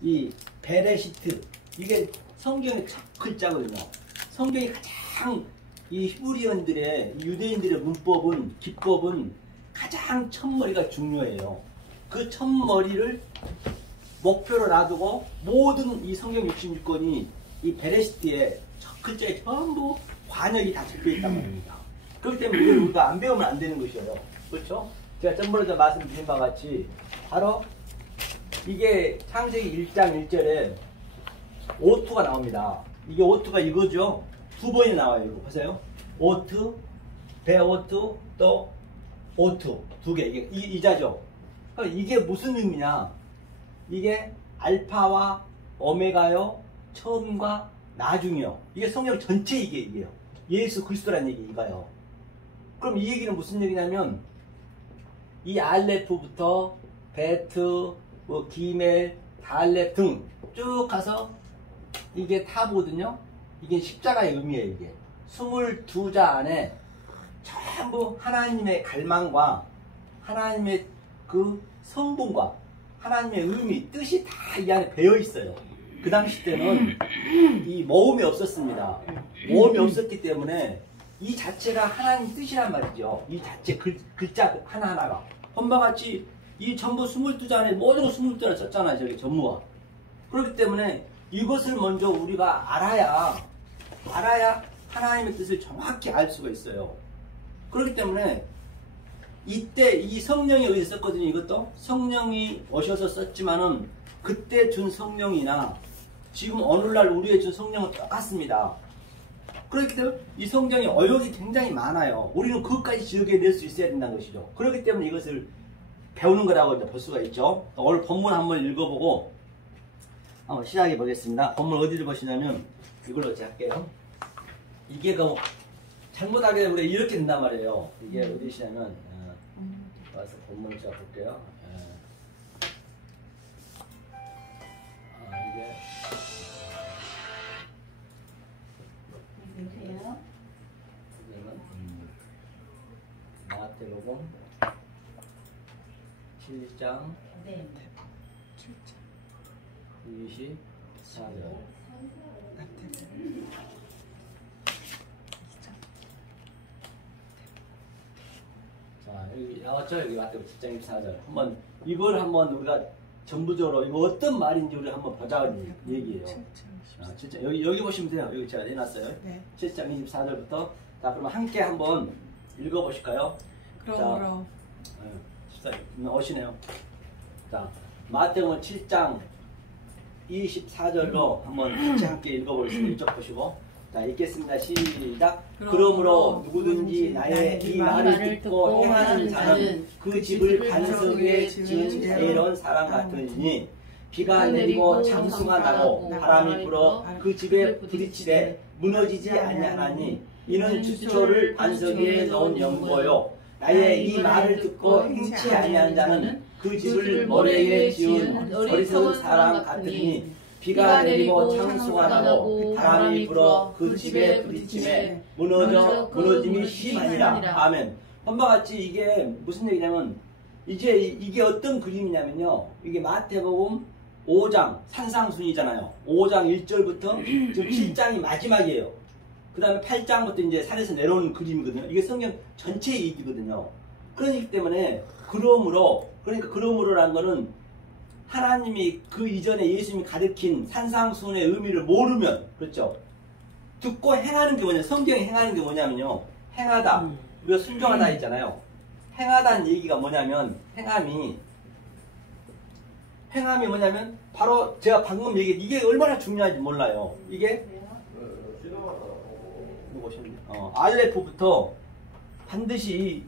이 베레시트, 이게 성경의 첫 글자거든요. 성경이 가장 이 히브리언들의, 유대인들의 문법은, 기법은 가장 첫머리가 중요해요. 그 첫머리를 목표로 놔두고 모든 이 성경 66권이 이 베레시트의 첫 글자에 전부 관역이 다 적혀있단 말입니다. 그렇기 때문에 이걸 우리가 안 배우면 안 되는 것이에요. 그렇죠? 제가 전번에 말씀드린 바와 같이 바로 이게 창세기 1장 1절에 오투가 나옵니다. 이게 오투가 이거죠. 두 번이 나와요. 이거 보세요. 오투, 베오투, 또 오투. 두 개. 이게 이자죠. 그럼 이게 무슨 의미냐? 이게 알파와 오메가요, 처음과 나중이요. 이게 성경 전체 이게요. 예수 그리스도라는 얘기 이거요. 그럼 이 얘기는 무슨 얘기냐면 이 알레프부터 베트, 뭐 기멜, 달렙 등 쭉 가서 이게 타보거든요. 이게 십자가의 의미예요. 이게 22자 안에 전부 하나님의 갈망과 하나님의 그 성분과 하나님의 의미, 뜻이 다 이 안에 배어 있어요. 그 당시 때는 이 모음이 없었습니다. 모음이 없었기 때문에 이 자체가 하나님 뜻이란 말이죠. 이 자체 글자 하나하나가 헌바 같이 이 전부 22자 안에 모든 거 22자를 썼잖아요. 저기 전무가. 그렇기 때문에 이것을 먼저 우리가 알아야 하나님의 뜻을 정확히 알 수가 있어요. 그렇기 때문에 이때 이 성령이 어디서 썼거든요. 이것도 성령이 오셔서 썼지만은 그때 준 성령이나 지금 오늘날 우리의 준 성령은 똑같습니다. 그렇기 때문에 이 성경의 어용이 굉장히 많아요. 우리는 그것까지 지역에 수 있어야 된다는 것이죠. 그렇기 때문에 이것을 배우는 거라고 이제 볼 수가 있죠. 오늘 본문 한번 읽어보고 한번 시작해 보겠습니다. 본문 어디를 보시냐면 이걸로 제가 할게요. 이게 그 잘못하게 우리가 이렇게 된단 말이에요. 이게 어디시냐면 와서 본문을 제가 볼게요. 이게 마태복음 7장 24절. 자, 여기 나왔죠? 여기 마태복음 7장 24절. 한번 이걸 한번 우리가 전부적으로 이거 어떤 말인지 우리 한번 보자는 얘기예요. 7장, 여기 보시면 돼요. 여기 제가 내놨어요. 네. 7장 24절부터. 자, 그럼 함께 한번 읽어보실까요? 그럼. 오시네요. 자, 마태복음 7장 24절로 한번 같이 함께 읽어보겠습니다. 이쪽 보시고. 자, 읽겠습니다. 시작. 그러므로 누구든지 나의 이 말을 듣고 행하는 자는 그 집을 반석 위에 지은 자애로운 사람 같으니 비가 내리고 장수가 나고 바람이 불어 그 집에 부딪히되 무너지지 아니하나니 이는 주초를 반석 위에 놓은 연고요. 나의 이 말을 듣고 행치 아니한 자는 그 집을 모래 위에 지은 어리석은 사람 같으니 비가 내리고 창수가 나고 바람이 불어 그 집에 부딪힘에 무너짐이 심하니라. 아멘. 헌바같이 이게 무슨 얘기냐면 이제 이게 어떤 그림이냐면요. 이게 마태복음 5장 산상순이잖아요. 5장 1절부터 지금 7장이 마지막이에요. 그 다음에 8장부터 이제 산에서 내려오는 그림이거든요. 이게 성경 전체의 얘기거든요. 그렇기 때문에 그러므로라는 거는 하나님이 그 이전에 예수님이 가르친 산상순의 의미를 모르면, 그렇죠? 듣고 행하는 게 뭐냐, 성경이 행하는 게 뭐냐면요. 행하다. 우리가 순종하다 했잖아요. 행하다는 얘기가 뭐냐면, 행함이 뭐냐면, 바로 제가 방금 얘기한 이게 얼마나 중요한지 몰라요. 이게, 알레프부터 반드시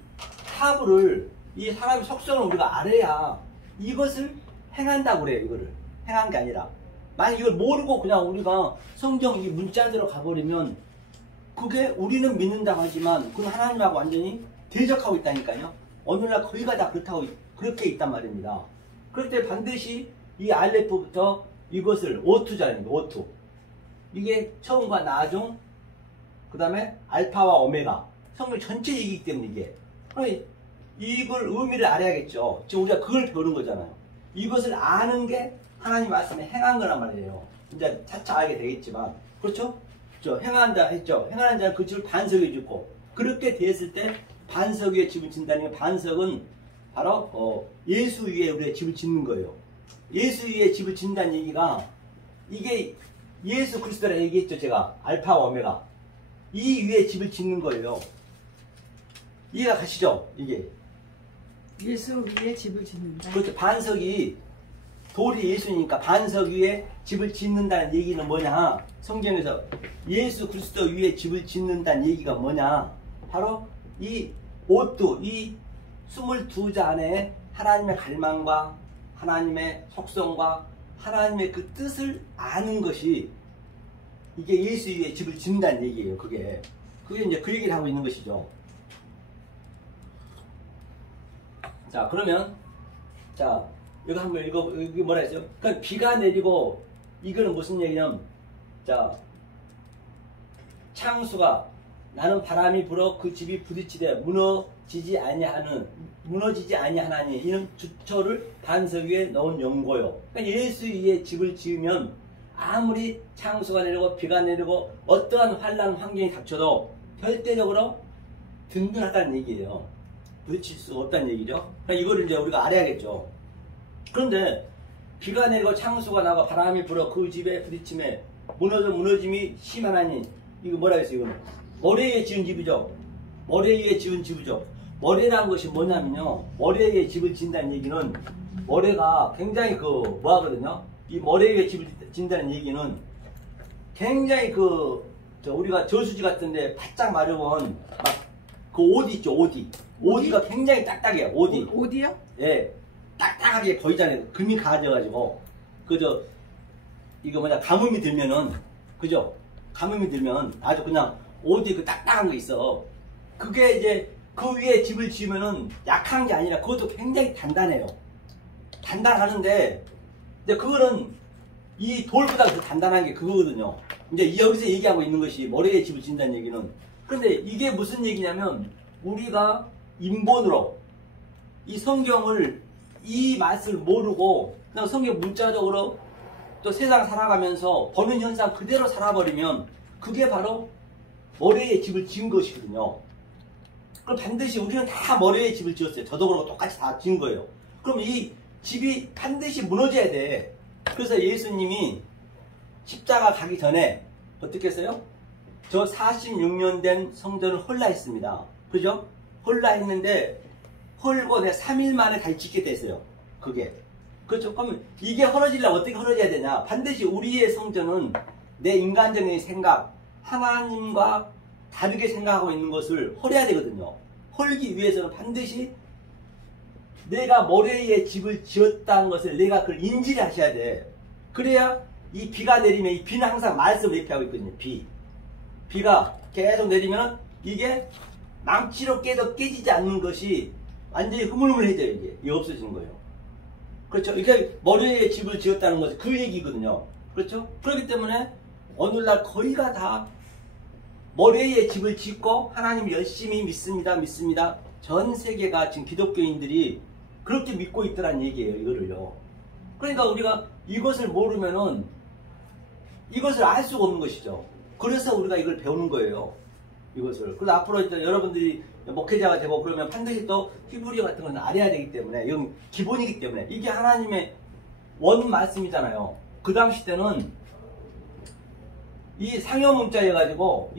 타브를, 이 사람의 속성을 우리가 알아야 이것을 행한다고 그래요. 이거를 행한 게 아니라 만약 이걸 모르고 그냥 우리가 성경 이 문자대로 가버리면 그게 우리는 믿는다고 하지만 그건 하나님하고 완전히 대적하고 있다니까요. 오늘날 거의가 다 그렇게 있단 말입니다. 그럴 때 반드시 이 알레프부터 이것을 오투잖아요. 오투. 이게 처음과 나중, 그 다음에 알파와 오메가, 성경 전체 얘기이기 때문에 이게 이걸 의미를 알아야겠죠. 지금 우리가 그걸 배우는 거잖아요. 이것을 아는 게 하나님 말씀에 행한 거란 말이에요. 이제 차차 알게 되겠지만, 그렇죠? 행한다 했죠. 행하는 자는 그 집을 반석 위에 짓고, 그렇게 됐을 때 반석 위에 집을 짓는다는 게, 반석은 바로 예수 위에 우리가 집을 짓는 거예요. 예수 위에 집을 짓는다는 얘기가, 이게 예수 그리스도라 얘기했죠. 제가 알파와 오메가, 이 위에 집을 짓는 거예요. 이해가 가시죠? 이게 예수 위에 집을 짓는다. 그렇죠. 반석이 돌이 예수니까 반석 위에 집을 짓는다는 얘기는 뭐냐? 성경에서 예수 그리스도 위에 집을 짓는다는 얘기가 뭐냐? 바로 이 옷도, 이 22자 안에 하나님의 갈망과 하나님의 속성과 하나님의 그 뜻을 아는 것이, 이게 예수 위에 집을 짓는다는 얘기예요. 그게 이제 그 얘기를 하고 있는 것이죠. 자, 그러면 자, 이거 한번 이게 뭐라 했어요? 그러니까 비가 내리고, 이거는 무슨 얘기냐면, 자, 창수가 나는 바람이 불어 그 집이 부딪히되 무너지지 아니하나니 이는 주처를 반석 위에 넣은 연고요. 그러니까 예수 위에 집을 지으면 아무리 창수가 내리고 비가 내리고 어떠한 환난 환경이 닥쳐도 절대적으로 든든하다는 얘기예요. 부딪힐 수가 없다는 얘기죠. 그러니까 이거를 이제 우리가 알아야겠죠. 그런데 비가 내리고 창수가 나고 바람이 불어 그 집에 부딪힘에 무너짐이 심하나니, 이거 뭐라 했어요? 이거는 모래 위에 지은 집이죠. 모래 위에 지은 집이죠. 모래라는 것이 뭐냐면요, 모래 위에 집을 짓는다는 얘기는, 모래가 굉장히 뭐하거든요. 이 모래 위에 집을 짓는다는 얘기는 굉장히 우리가 저수지 같은데 바짝 마르면 막 그 오디 있죠. 오디가 굉장히 딱딱해요. 오디요? 예, 딱딱하게 보이잖아요. 금이 가져가지고 이거 가뭄이 들면은, 그죠? 가뭄이 들면 아주 그냥 오디 그 딱딱한 거 있어. 그게 이제 그 위에 집을 지으면은 약한 게 아니라 그것도 굉장히 단단해요. 단단하는데, 근데 그거는 이 돌보다 더 단단한 게 그거거든요. 이제 여기서 얘기하고 있는 것이 모래에 집을 짓는다는 얘기는. 그런데 이게 무슨 얘기냐면, 우리가 인본으로 이 성경을, 이 맛을 모르고 그냥 성경 문자적으로 또 세상 살아가면서 보는 현상 그대로 살아버리면, 그게 바로 모래에 집을 지은 것이거든요. 그럼 반드시 우리는 다 모래에 집을 지었어요. 저도 그러고 똑같이 다 지은 거예요. 그럼 이 집이 반드시 무너져야 돼. 그래서 예수님이 십자가 가기 전에 어떻게 했어요? 저 46년 된 성전을 헐라 했습니다. 그죠? 헐라 했는데, 헐고 내가 3일 만에 다시 짓게 됐어요. 그게. 그렇죠? 그러면 이게 헐어지려면 어떻게 헐어져야 되냐? 반드시 우리의 성전은 내 인간적인 생각, 하나님과 다르게 생각하고 있는 것을 헐어야 되거든요. 헐기 위해서는 반드시 내가 모래 위에 집을 지었다는 것을 내가 그걸 인지를 하셔야 돼. 그래야 이 비가 내리면, 이 비는 항상 말씀을 얘기하고 있거든요. 비가 계속 내리면 이게 망치로 깨도 깨지지 않는 것이 완전히 흐물흐물해져요. 이게 없어지는 거예요. 그렇죠? 이렇게 모래 위에 집을 지었다는 것은 그 얘기거든요. 그렇죠? 그렇기 때문에 오늘날 거의가 다 모래 위에 집을 짓고 하나님 열심히 믿습니다. 전 세계가 지금 기독교인들이 그렇게 믿고 있더란 얘기예요. 이거를요. 그러니까 우리가 이것을 모르면은 이것을 알 수가 없는 것이죠. 그래서 우리가 이걸 배우는 거예요. 이것을. 그래서 앞으로 이제 여러분들이 목회자가 되고 그러면 반드시 또 히브리어 같은 건 알아야 되기 때문에, 이건 기본이기 때문에, 이게 하나님의 원 말씀이잖아요. 그 당시 때는 이 상여 문자여가지고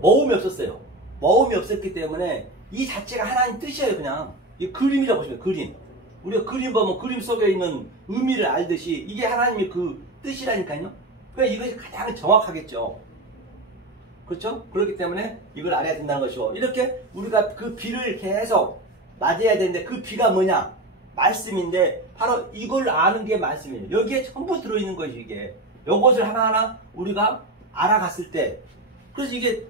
모음이 없었어요. 모음이 없었기 때문에 이 자체가 하나님 뜻이에요. 그냥 이 그림이라고 보시면, 그림. 우리가 그림 보면 그림 속에 있는 의미를 알듯이 이게 하나님의 그 뜻이라니까요. 그러니까 이것이 가장 정확하겠죠. 그렇죠? 그렇기 때문에 이걸 알아야 된다는 것이고, 이렇게 우리가 그 비를 계속 맞아야 되는데, 그 비가 뭐냐? 말씀인데, 바로 이걸 아는 게 말씀이에요. 여기에 전부 들어있는 것이 이게. 요것을 하나하나 우리가 알아갔을 때, 그래서 이게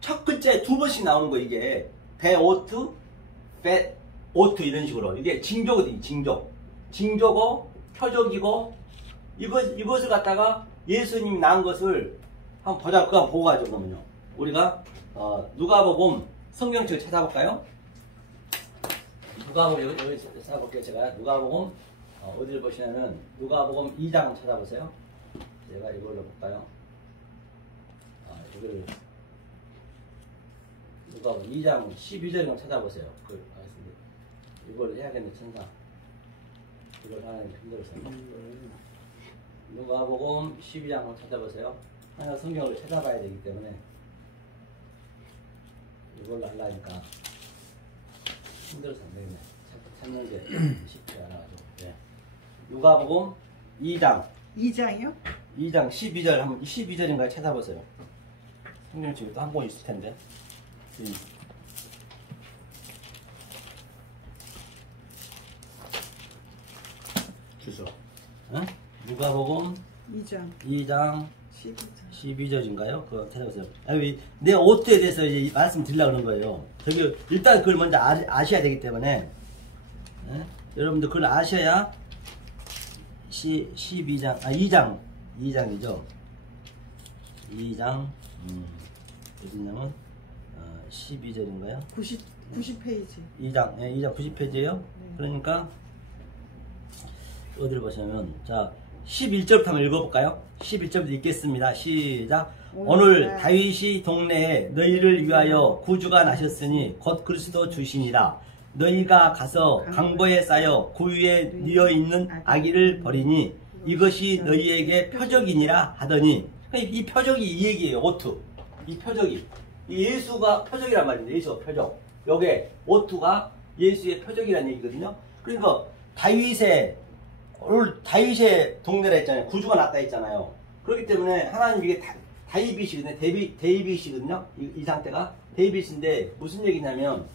첫 글자에 2번씩 나오는 거, 이게. 베오트, 베오트 이런 식으로. 이게 징조거든요, 징조. 징조고, 표적이고, 이것을 갖다가 예수님이 낳은 것을 한번 보자. 그거 한번 보고 가죠. 그러면요. 우리가 누가복음 성경책을 찾아볼까요? 누가복음 여기 찾아볼게요. 제가 누가복음 어디를 보시냐면 누가복음 2장 찾아보세요. 제가 이걸로 볼까요? 이걸 누가복음 2장 12절을 찾아보세요. 이걸 해야겠네, 천사. 이걸 하나님 힘들어서. 누가복음 12장 한번 찾아보세요. 하나 성경을 찾아봐야 되기 때문에 이걸로 하려니까 힘들어서 안 되겠네. 찾는 게 쉽지 않아가지고. 네. 누가복음 2장. 2장이요? 2장 12절 한번 12절인가 찾아보세요. 성경 지금 또 한 권 있을 텐데. 주소. 응? 누가복음 2장 12절인가요? 그거 찾아보세요. 내 옷에 대해서 이제 말씀드리려고 그런 거예요. 저기 일단 그걸 먼저 아셔야 되기 때문에 여러분들 그걸 아셔야 12장 2장이죠. 2장 어디냐면 12절인가요? 90페이지. 2장 90페이지예요. 네. 그러니까 어디를 보시면 자 11절부터 한번 읽어볼까요? 11절부터 읽겠습니다. 시작. 오늘 다윗이 동네에 너희를 위하여 구주가 나셨으니 곧 그리스도 주시니라. 너희가 가서 강보에 쌓여 그 위에 뉘어있는 아기를 버리니 이것이 너희에게 표적이니라 하더니, 이 표적이 이 얘기예요. 오투. 이 표적이 예수가 표적이란 말인데, 예수가 표적. 요게 오투가 예수의 표적이라는 얘기거든요. 그러니까 오늘 다윗의 동네라 했잖아요. 구주가 났다 했잖아요. 그렇기 때문에 하나님 이게 다윗이거든요. 데이빗이거든요. 이 상태가 데이빗인데 무슨 얘기냐면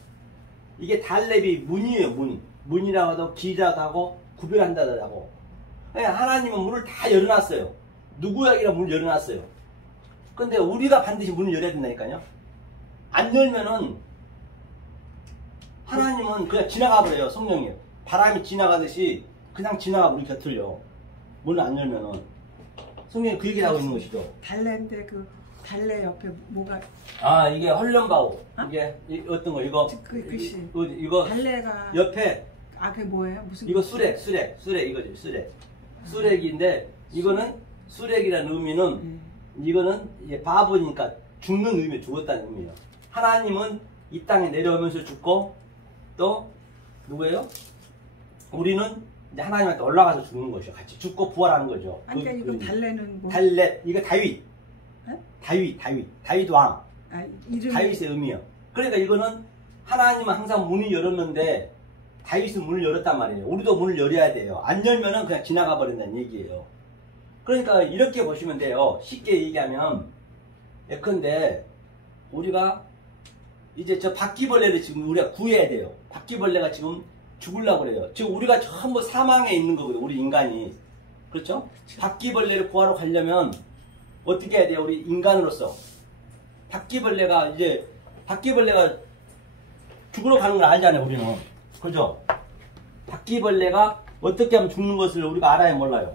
이게 달렙이 문이에요. 문이라고 해도 기자도 하고 구별한다도 하고. 하나님은 문을 다 열어놨어요. 누구에게나 문을 열어놨어요. 근데 우리가 반드시 문을 열어야 된다니까요. 안 열면은 하나님은 그냥 지나가 버려요. 성령이 바람이 지나가듯이 그냥 지나가 우리 곁을요. 문을 안 열면은. 성령이 그 얘기를 하고 있는 것이죠. 달래인데 그 달래 옆에 뭐가? 이게 헐련바우. 이게 어떤 거 이거? 글씨. 이거 달래가 옆에. 그게 뭐예요? 무슨? 이거 수렉 이거죠. 수렉인데 이거는 수렉이라는 의미는 이거는 바보니까 죽는 의미, 죽었다는 의미예요. 하나님은 이 땅에 내려오면서 죽고 또 누구예요? 우리는 이제 하나님한테 올라가서 죽는 것이죠. 같이 죽고 부활하는 거죠. 그러니까 이거 달래는 뭐? 달래 이거 다윗. 다윗 왕. 이름이... 다윗의 의미요. 그러니까 이거는 하나님은 항상 문을 열었는데 다윗은 문을 열었단 말이에요. 우리도 문을 열어야 돼요. 안 열면은 그냥 지나가 버린다는 얘기예요. 그러니까 이렇게 보시면 돼요. 쉽게 얘기하면 예컨대 우리가 이제 저 바퀴벌레를 지금 우리가 구해야 돼요. 바퀴벌레가 지금 죽으려고 그래요. 지금 우리가 전부 사망에 있는 거거든요. 우리 인간이. 그렇죠? 바퀴벌레를 구하러 가려면 어떻게 해야 돼요? 우리 인간으로서. 바퀴벌레가 죽으러 가는 걸 알잖아요. 우리는. 그죠? 바퀴벌레가 어떻게 하면 죽는 것을 우리가 알아요? 몰라요?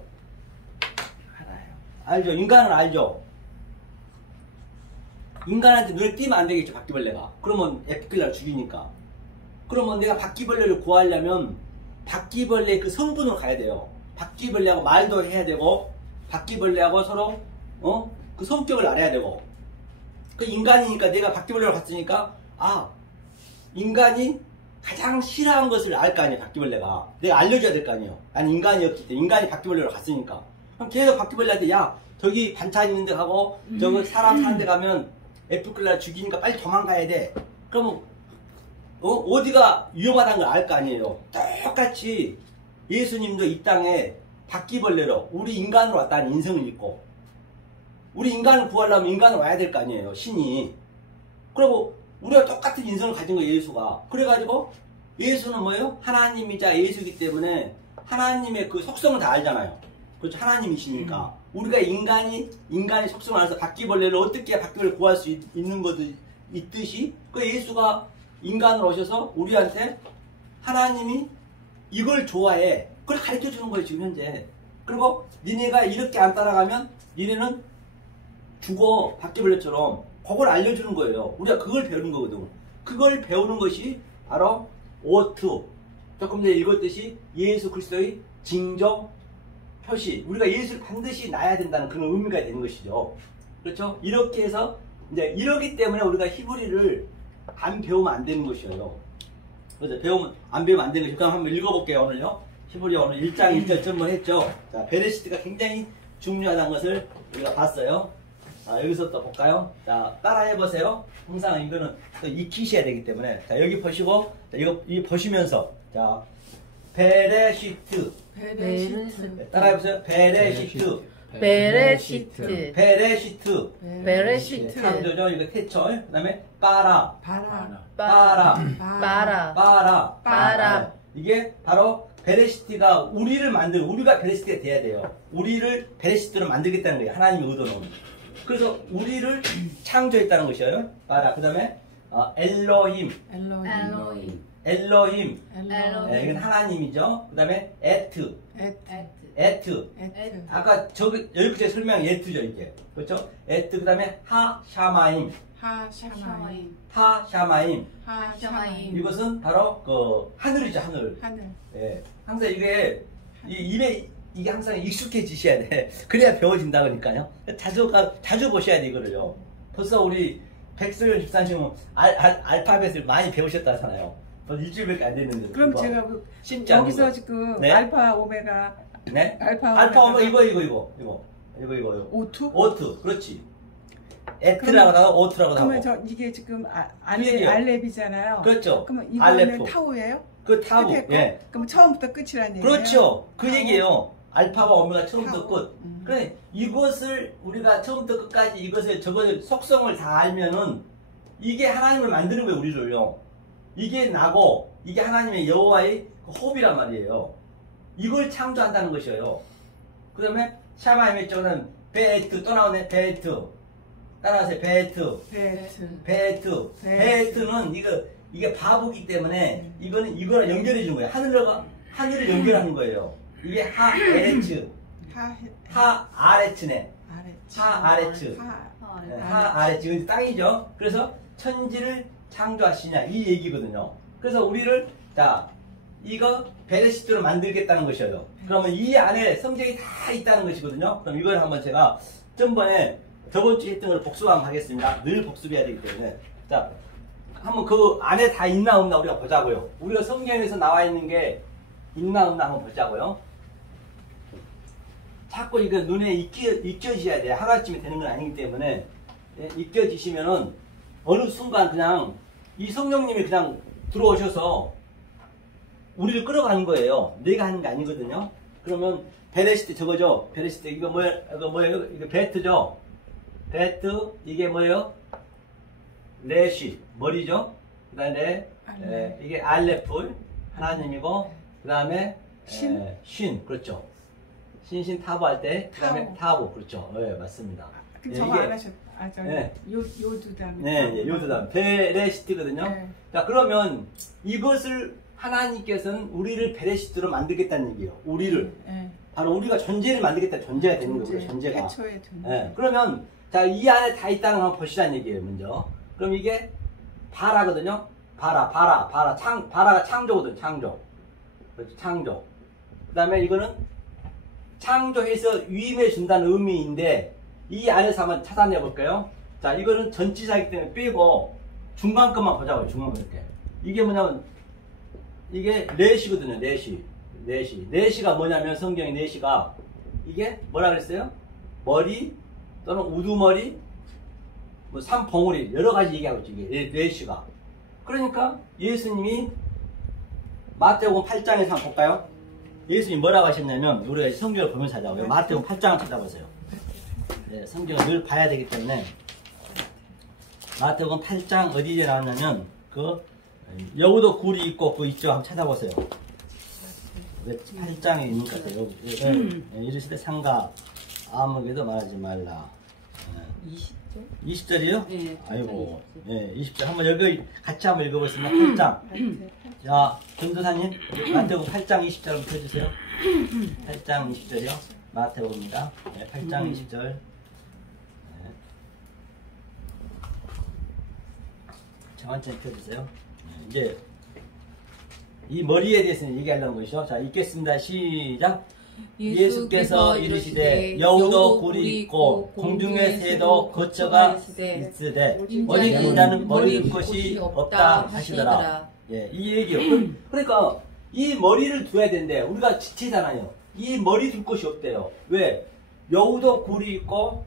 알아요. 알죠? 인간은 알죠? 인간한테 눈에 띄면 안 되겠죠. 바퀴벌레가. 그러면 에피클라를 죽이니까. 그러면 내가 바퀴벌레를 구하려면 바퀴벌레의 그 성분을 가야 돼요. 바퀴벌레하고 말도 해야 되고 바퀴벌레하고 서로 그 성격을 알아야 되고. 그 인간이니까 내가 바퀴벌레로 갔으니까 인간이 가장 싫어하는 것을 알 거 아니에요. 바퀴벌레가. 내가 알려줘야 될 거 아니에요. 아니 인간이었기 때문에 인간이 바퀴벌레로 갔으니까. 그럼 계속 바퀴벌레한테 야 저기 반찬 있는 데 가고 저거 사람 사는 데 가면 에피클라 죽이니까 빨리 도망가야 돼. 그러면 어디가 위험하다는 걸 알 거 아니에요. 똑같이 예수님도 이 땅에 바퀴벌레로 우리 인간으로 왔다는 인성을 입고 우리 인간을 구하려면 인간으로 와야 될 거 아니에요. 신이. 그리고 우리가 똑같은 인성을 가진 거예요. 예수가. 그래가지고 예수는 뭐예요? 하나님이자 예수이기 때문에 하나님의 그 속성을 다 알잖아요. 그렇죠? 하나님이시니까. 우리가 인간의 속성을 알아서 바퀴벌레를 어떻게 바퀴벌레를 구할 수 있는 것도 있듯이 그 예수가 인간으로 오셔서 우리한테 하나님이 이걸 좋아해. 그걸 가르쳐 주는 거예요. 지금 현재. 그리고 니네가 이렇게 안 따라가면 니네는 죽어. 바퀴벌레처럼. 그걸 알려주는 거예요. 우리가 그걸 배우는 거거든. 그걸 배우는 것이 바로 오투. 조금 전에 읽었듯이 예수 그리스도의 징조, 표시. 우리가 예수를 반드시 낳아야 된다는 그런 의미가 되는 것이죠. 그렇죠? 이렇게 해서 이제 이러기 때문에 우리가 히브리를 안 배우면 안 되는 것이에요. 그래서 안 배우면 안 되는 것이죠. 그럼 한번 읽어볼게요, 오늘요. 히브리 오늘 1장 1절 전번 했죠. 자, 베레시트가 굉장히 중요하다는 것을 우리가 봤어요. 자, 여기서 또 볼까요? 자, 따라해보세요. 항상 이거는 또 익히셔야 되기 때문에. 자, 여기 보시고, 자, 이거 보시면서. 자, 베레시트. 베레시트. 따라해보세요. 베레시트. 베레시트. 베레시트. 베레시트. 창조죠. 이거 태초. 그 다음에 빠라. 바라. 빠라. 빠라. 빠라. 빠라. 이게 바로 베레시트가 우리를 만들고 우리가 베레시트가 돼야 돼요. 우리를 베레시트로 만들겠다는 거예요. 하나님의 의도는. 그래서 우리를 창조했다는 것이에요. 빠라. 그 다음에 엘로힘. 엘로힘. 엘로힘. 엘로힘. 이건 하나님이죠. 그 다음에 에트. 에트. 아까 여기부터 설명 에트죠, 이게. 그렇죠? 에트. 그 다음에 하샤마임. 하샤마임. 하샤마임. 하샤마임. 이것은 바로 그 하늘이죠, 하늘. 하늘. 예. 항상 이게 입에 이게 항상 익숙해지셔야 돼. 그래야 배워진다 그러니까요. 자주 보셔야 돼, 이거를요. 벌써 우리 백설현 집사님은 알파벳을 많이 배우셨다 하잖아요. 벌써 일주일밖에 안 됐는데. 그럼 제가 쉽지 않은 여기서 거. 지금 네? 알파 오메가 네? 알파 오메가 이거. 오투? 오투. 그렇지. 에트라고 나고 오투라고 나고. 그러면 저 이게 지금 얘기요. 알렙이잖아요. 그렇죠. 그러면 이거는 알레프. 타우예요? 그 타부. 끝에 거? 예. 그럼 처음부터 끝이란 얘기예요? 그렇죠. 그 타우. 얘기예요. 알파와 오메가 처음부터 타우. 끝. 그래 이것을 우리가 처음부터 끝까지 이것을 저것을 속성을 다 알면은 이게 하나님을 만드는 거예요, 우리를요. 이게 나고 이게 하나님의 여호와의 호흡이란 말이에요. 이걸 창조한다는 것이에요. 그 다음에 샤마임의 쪽은 베에트. 또 나오네. 베에트. 따라하세요. 베에트. 베트. 베에트는 이게 바보기 때문에 이거랑 연결해 주는 거예요. 하늘을 연결하는 거예요. 이게 하에레츠. 하아레츠네. 하아레츠. 하아레츠. 이건 땅이죠. 그래서 천지를 창조하시냐 이 얘기거든요. 그래서 우리를 이거 베레시트로 만들겠다는 것이에요. 그러면 이 안에 성경이 다 있다는 것이거든요. 그럼 이걸 한번 제가 저번 주에 했던 걸 복습 한번 하겠습니다. 늘 복습해야 되기 때문에. 자, 한번 그 안에 다 있나 없나 우리가 보자고요. 우리가 성경에서 나와 있는 게 있나 없나 한번 보자고요. 자꾸 이거 눈에 익혀지셔야 돼요. 하루아침에 되는 건 아니기 때문에. 예, 익혀지시면은 어느 순간 그냥 이 성령님이 그냥 들어오셔서 우리를 끌어가는 거예요. 내가 하는 게 아니거든요. 그러면 베레시트 저거죠. 베레시트 이거 뭐예요? 이거 베트죠. 베트 이게 뭐예요? 레시 머리죠. 그다음에 이게 알레프 하나님이고 그다음에 신 그렇죠. 신신 타부 할 때 그다음에 타부 그렇죠. 네 맞습니다. 그럼 저거 안 하셨? 요두담. 네, 요두담 베레시트거든요. 네. 자 그러면 이것을 하나님께서는 우리를 베레시트로 만들겠다는 얘기예요. 우리를 바로 우리가 존재를 만들겠다. 존재가 되는 거고요. 존재가. 태초의 존재. 네, 그러면 이 안에 다 있다는 걸 한번 보시라는 얘기예요. 먼저. 그럼 이게 바라거든요. 바라가 창조거든. 창조. 그렇죠. 창조. 그 다음에 이거는 창조해서 유임해 준다는 의미인데 이 안에서 한번 찾아내 볼까요? 자, 이거는 전치사이기 때문에 빼고 중간 것만 보자고요. 중간 거 이렇게. 이게 뭐냐면 이게 레시거든요. 레시가 뭐냐면 성경의 레시가 이게 뭐라 그랬어요? 머리 또는 우두머리 뭐 삼봉우리 여러 가지 얘기하고 있죠. 이게 레시가. 그러니까 예수님이 마태복음 8장에서 한번 볼까요? 예수님이 뭐라고 하셨냐면 우리가 성경을 보면서 하자고요. 마태복음 8장을 찾아보세요. 네, 성경을 늘 봐야 되기 때문에 마태복음 8장 어디에 나왔냐면 여기도 굴이 있고 그거 있죠. 한번 찾아보세요. 8장에 있는 것 같아요. 이르시되 상가 아무에게도 말하지 말라. 20절? 20절이요? 네. 아이고. 예, 20절. 한번 여기 같이 한번 읽어보겠습니다. 8장. 자, 전도사님, 마태복음 8장 20절 한번 펴주세요. 8장 20절이요. 마태복음입니다. 네, 8장 20절. 네. 천천히 펴주세요. 네, 이제 이 머리에 대해서 얘기하려는 것이죠. 자, 읽겠습니다. 시작. 예수께서 이르시되 여우도 굴이 있고 공중의 새도 거처가 있으되 어디 인자는 머리 둘 것이 없다 하시더라. 예, 이 얘기요. 그러니까 이 머리를 둬야 된대. 우리가 지체잖아요. 이 머리 둘 것이 없대요. 왜? 여우도 굴이 있고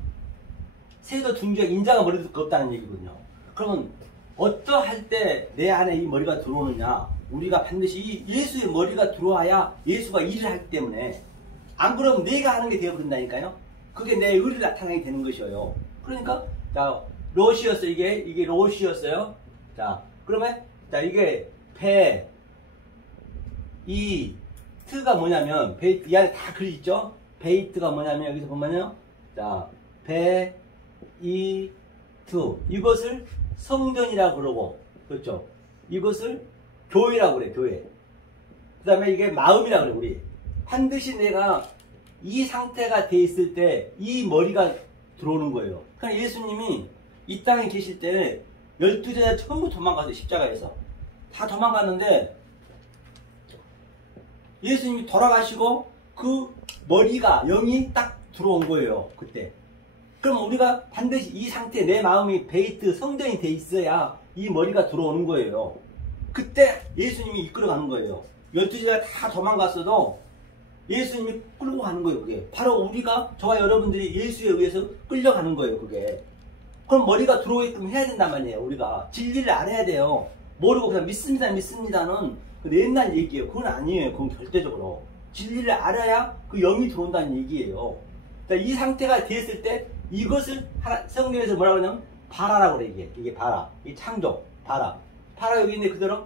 새도 둥지에 인자가 머리 둘 거 없다는 얘기거든요. 그러면 어떠할 때 내 안에 이 머리가 들어오느냐? 우리가 반드시 이 예수의 머리가 들어와야 예수가 일을 하기 때문에, 안 그러면 내가 하는 게 되어버린다니까요. 그게 내 의를 나타나게 되는 것이에요. 그러니까 자, 롯이었어. 이게 롯이었어요. 자, 그러면 자, 이게 배, 이 트가 뭐냐면 이 안에 다 글이 있죠. 베이트가 뭐냐면 여기서 보면요. 자, 배, 이, 트, 이것을 성전이라고 그러고, 그렇죠. 이것을 교회라고 그래. 교회. 그 다음에 이게 마음이라고 그래. 우리 반드시 내가 이 상태가 돼 있을 때 이 머리가 들어오는 거예요. 그러니까 예수님이 이 땅에 계실 때 12제자 전부 도망가서 십자가에서 다 도망갔는데, 예수님이 돌아가시고 그 머리가 영이 딱 들어온 거예요. 그때. 그럼 우리가 반드시 이 상태에 내 마음이 베이트 성전이 돼 있어야 이 머리가 들어오는 거예요. 그때 예수님이 이끌어가는 거예요. 12제가 다 도망갔어도 예수님이 끌고 가는 거예요. 그게 바로 우리가, 저와 여러분들이 예수에 의해서 끌려가는 거예요. 그게. 그럼 머리가 들어오게끔 해야 된단 말이에요. 우리가 진리를 알아야 돼요. 모르고 그냥 믿습니다는 옛날 얘기예요. 그건 아니에요. 그건 절대적으로 진리를 알아야 그 영이 들어온다는 얘기예요. 그러니까 이 상태가 됐을 때 이것을 성경에서 뭐라고 하냐면 바라라고 그래. 이게 바라. 이 창조. 바라 여기 있네. 그대로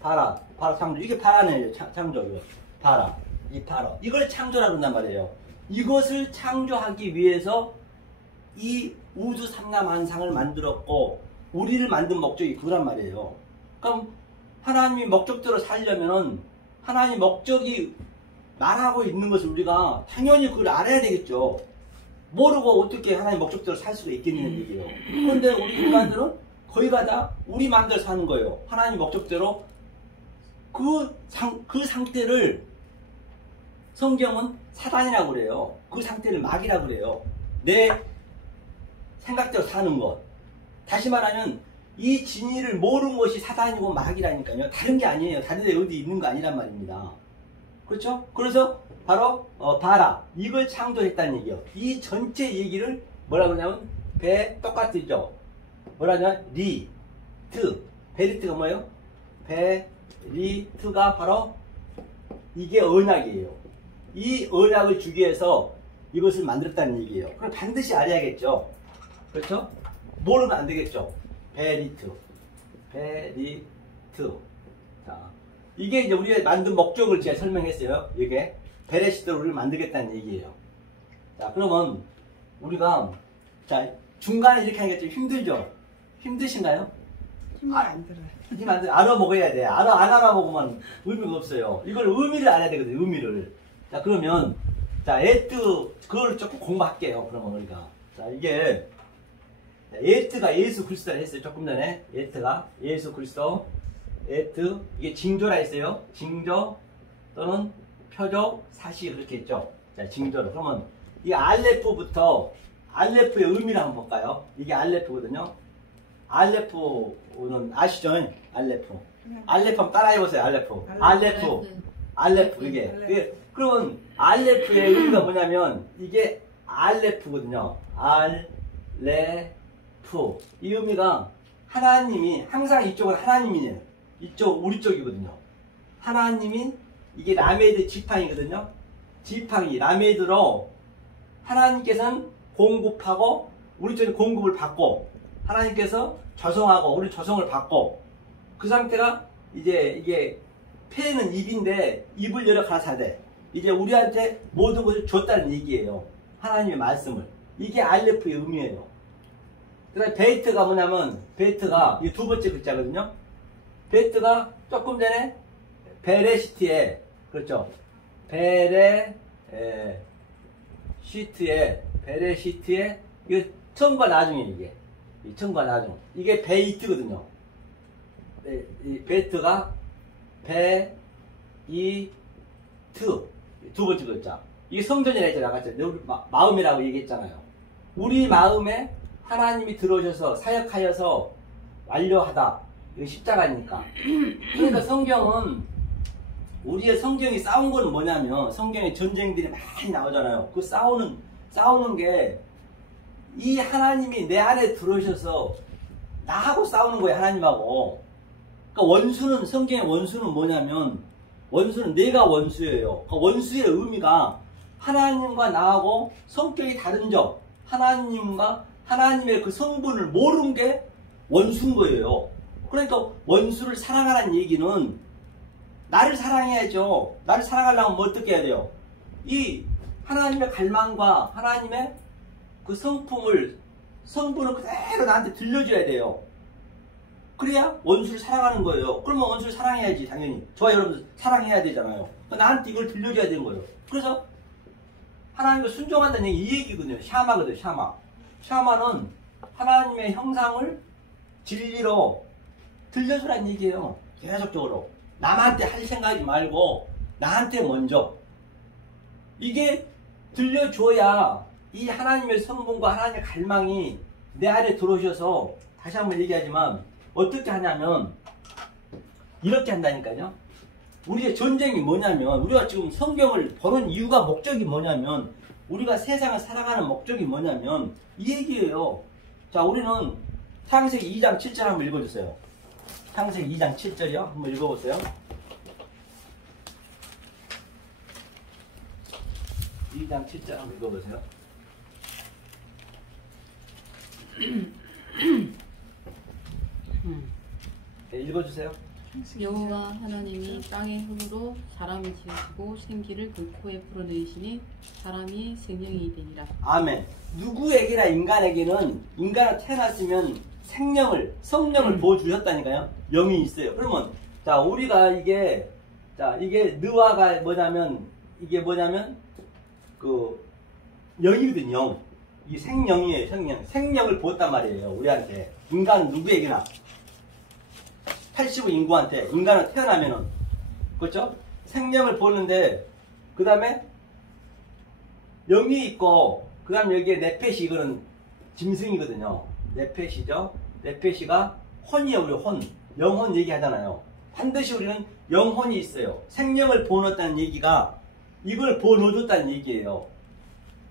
바라 창조. 이게 바라네요. 창조. 이거 바라. 이 바라. 이걸 창조라고 한단 말이에요. 이것을 창조하기 위해서 이 우주 삼라만상을 만들었고 우리를 만든 목적이 그거란 말이에요. 그럼 하나님이 목적대로 살려면은 하나님 목적이 말하고 있는 것을 우리가 당연히 그걸 알아야 되겠죠. 모르고 어떻게 하나님 목적대로 살 수가 있겠냐는 얘기예요. 그런데 우리 인간들은 거의가 다 우리 마음대로 사는 거예요. 하나님 목적대로. 그 상태를 성경은 사단이라고 그래요. 그 상태를 마귀라고 그래요. 내 생각대로 사는 것. 다시 말하면 이 진리를 모르는 것이 사단이고 마귀라니까요. 다른 게 아니에요. 다른 데 어디 있는 거 아니란 말입니다. 그렇죠? 그래서 바로 바라, 이걸 창조했다는 얘기예요. 이 전체 얘기를 뭐라고 하냐면 배 똑같죠. 뭐라냐? 리트. 베리트가 뭐예요? 베리트가 바로 이게 언약이에요. 이 언약을 주기 위해서 이것을 만들었다는 얘기예요. 그럼 반드시 알아야겠죠. 그렇죠? 모르면 안 되겠죠. 베리트. 자, 이게 이제 우리가 만든 목적을 제가 설명했어요. 이게 베레시트로 우리를 만들겠다는 얘기예요. 자, 그러면 우리가 자 중간에 이렇게 하니까 좀 힘들죠? 힘드신가요? 힘이 안 들어요. 힘 안 들어. 알아먹어야 돼. 안 알아먹으면 의미가 없어요. 이걸 의미를 알아야 되거든요. 의미를. 자, 그러면 자 그걸 조금 공부할게요. 그러면 우리가 자 이게 에트가 예수 그리스도라 했어요. 조금 전에 에트가 예수 그리스도. 에트 이게 징조라 했어요. 징조 또는 표적 사시 그렇게 했죠. 자, 징조로. 그러면 이 알레프부터 알레프의 의미를 한번 볼까요? 이게 알레프거든요. 알레프는 아시죠? 알레프. 알레프 한번 따라해보세요. 알레프 이게. 그러면 알레프의 의미가 뭐냐면 이게 알레프거든요. 알레프. 이 의미가 하나님이 항상 이쪽은 하나님이에요. 이쪽 우리 쪽이거든요. 하나님이 이게 라메드 지팡이거든요. 지팡이 라메드로 하나님께서는 공급하고 우리 쪽은 공급을 받고 하나님께서 조성하고 우리 조성을 받고 그 상태가 이제 이게 폐는 입인데 입을 열어 가사대 이제 우리한테 모든 것을 줬다는 얘기예요. 하나님의 말씀을. 이게 알레프의 의미예요. 그 다음에 베이트가 뭐냐면 베이트가 이 두 번째 글자거든요. 베이트가 조금 전에 베레시트에 그렇죠. 베레시트에 이게 처음과 나중에 이게 처음과 나중 이게 베이트거든요. 이 베이트가 이 트, 두 번째 글자. 이게 성전이라 했잖아요. 아까 우리 마음이라고 얘기했잖아요. 우리 마음에 하나님이 들어오셔서 사역하여서 완료하다. 이거 십자가니까. 그러니까 성경은 우리의 성경이 싸운 건 뭐냐면 성경에 전쟁들이 많이 나오잖아요. 그 싸우는 게 이 하나님이 내 안에 들어오셔서 나하고 싸우는 거예요. 하나님하고. 그러니까 원수는 성경의 원수는 뭐냐면 원수는 내가 원수예요. 그 원수의 의미가 하나님과 나하고 성격이 다른 점, 하나님과 하나님의 그 성분을 모르는 게 원수인 거예요. 그러니까 원수를 사랑하라는 얘기는 나를 사랑해야죠. 나를 사랑하려면 뭐 어떻게 해야 돼요? 이 하나님의 갈망과 하나님의 그 성품을, 성분을 그대로 나한테 들려줘야 돼요. 그래야 원수를 사랑하는 거예요. 그러면 원수를 사랑해야지, 당연히. 저와 여러분들 사랑해야 되잖아요. 나한테 이걸 들려줘야 되는 거예요. 그래서 하나님을 순종한다는 얘기, 이 얘기거든요. 샤마거든요, 샤마. 샤마는 하나님의 형상을 진리로 들려주라는 얘기예요. 계속적으로. 남한테 할 생각하지 말고 나한테 먼저. 이게 들려줘야 이 하나님의 성분과 하나님의 갈망이 내 안에 들어오셔서, 다시 한번 얘기하지만 어떻게 하냐면 이렇게 한다니까요. 우리의 전쟁이 뭐냐면, 우리가 지금 성경을 보는 이유가, 목적이 뭐냐면, 우리가 세상을 살아가는 목적이 뭐냐면 이 얘기예요. 자, 우리는 창세기 2장 7절 한번 읽어주세요. 창세기 2장 7절이요. 한번 읽어보세요. 2장 7절 한번 읽어보세요. 네, 읽어주세요. 여호와 하나님이 땅의 흙으로 사람을 지으시고 생기를 그 코에 불어넣으시니 사람이 생명이 되니라. 아멘. 누구에게나 인간에게는, 인간은 태어났으면 생명을, 성령을 부어주셨다니까요. 영이 있어요. 그러면 자, 우리가 이게, 자, 이게 느와가 뭐냐면, 이게 뭐냐면 그 영이거든. 영. 이 생명이에요. 생명을 부었단 말이에요. 우리한테. 인간은 누구에게나, 85 인구한테, 인간은 태어나면은, 그렇죠? 생명을 부었는데, 그 다음에 영이 있고, 그 다음에 여기에 네펫이, 이거는 짐승이거든요. 네펫이죠. 네펫이가 혼이에요. 우리 혼. 영혼 얘기하잖아요. 반드시 우리는 영혼이 있어요. 생명을 부어넣었다는 얘기가 이걸 부어넣어줬다는 얘기예요.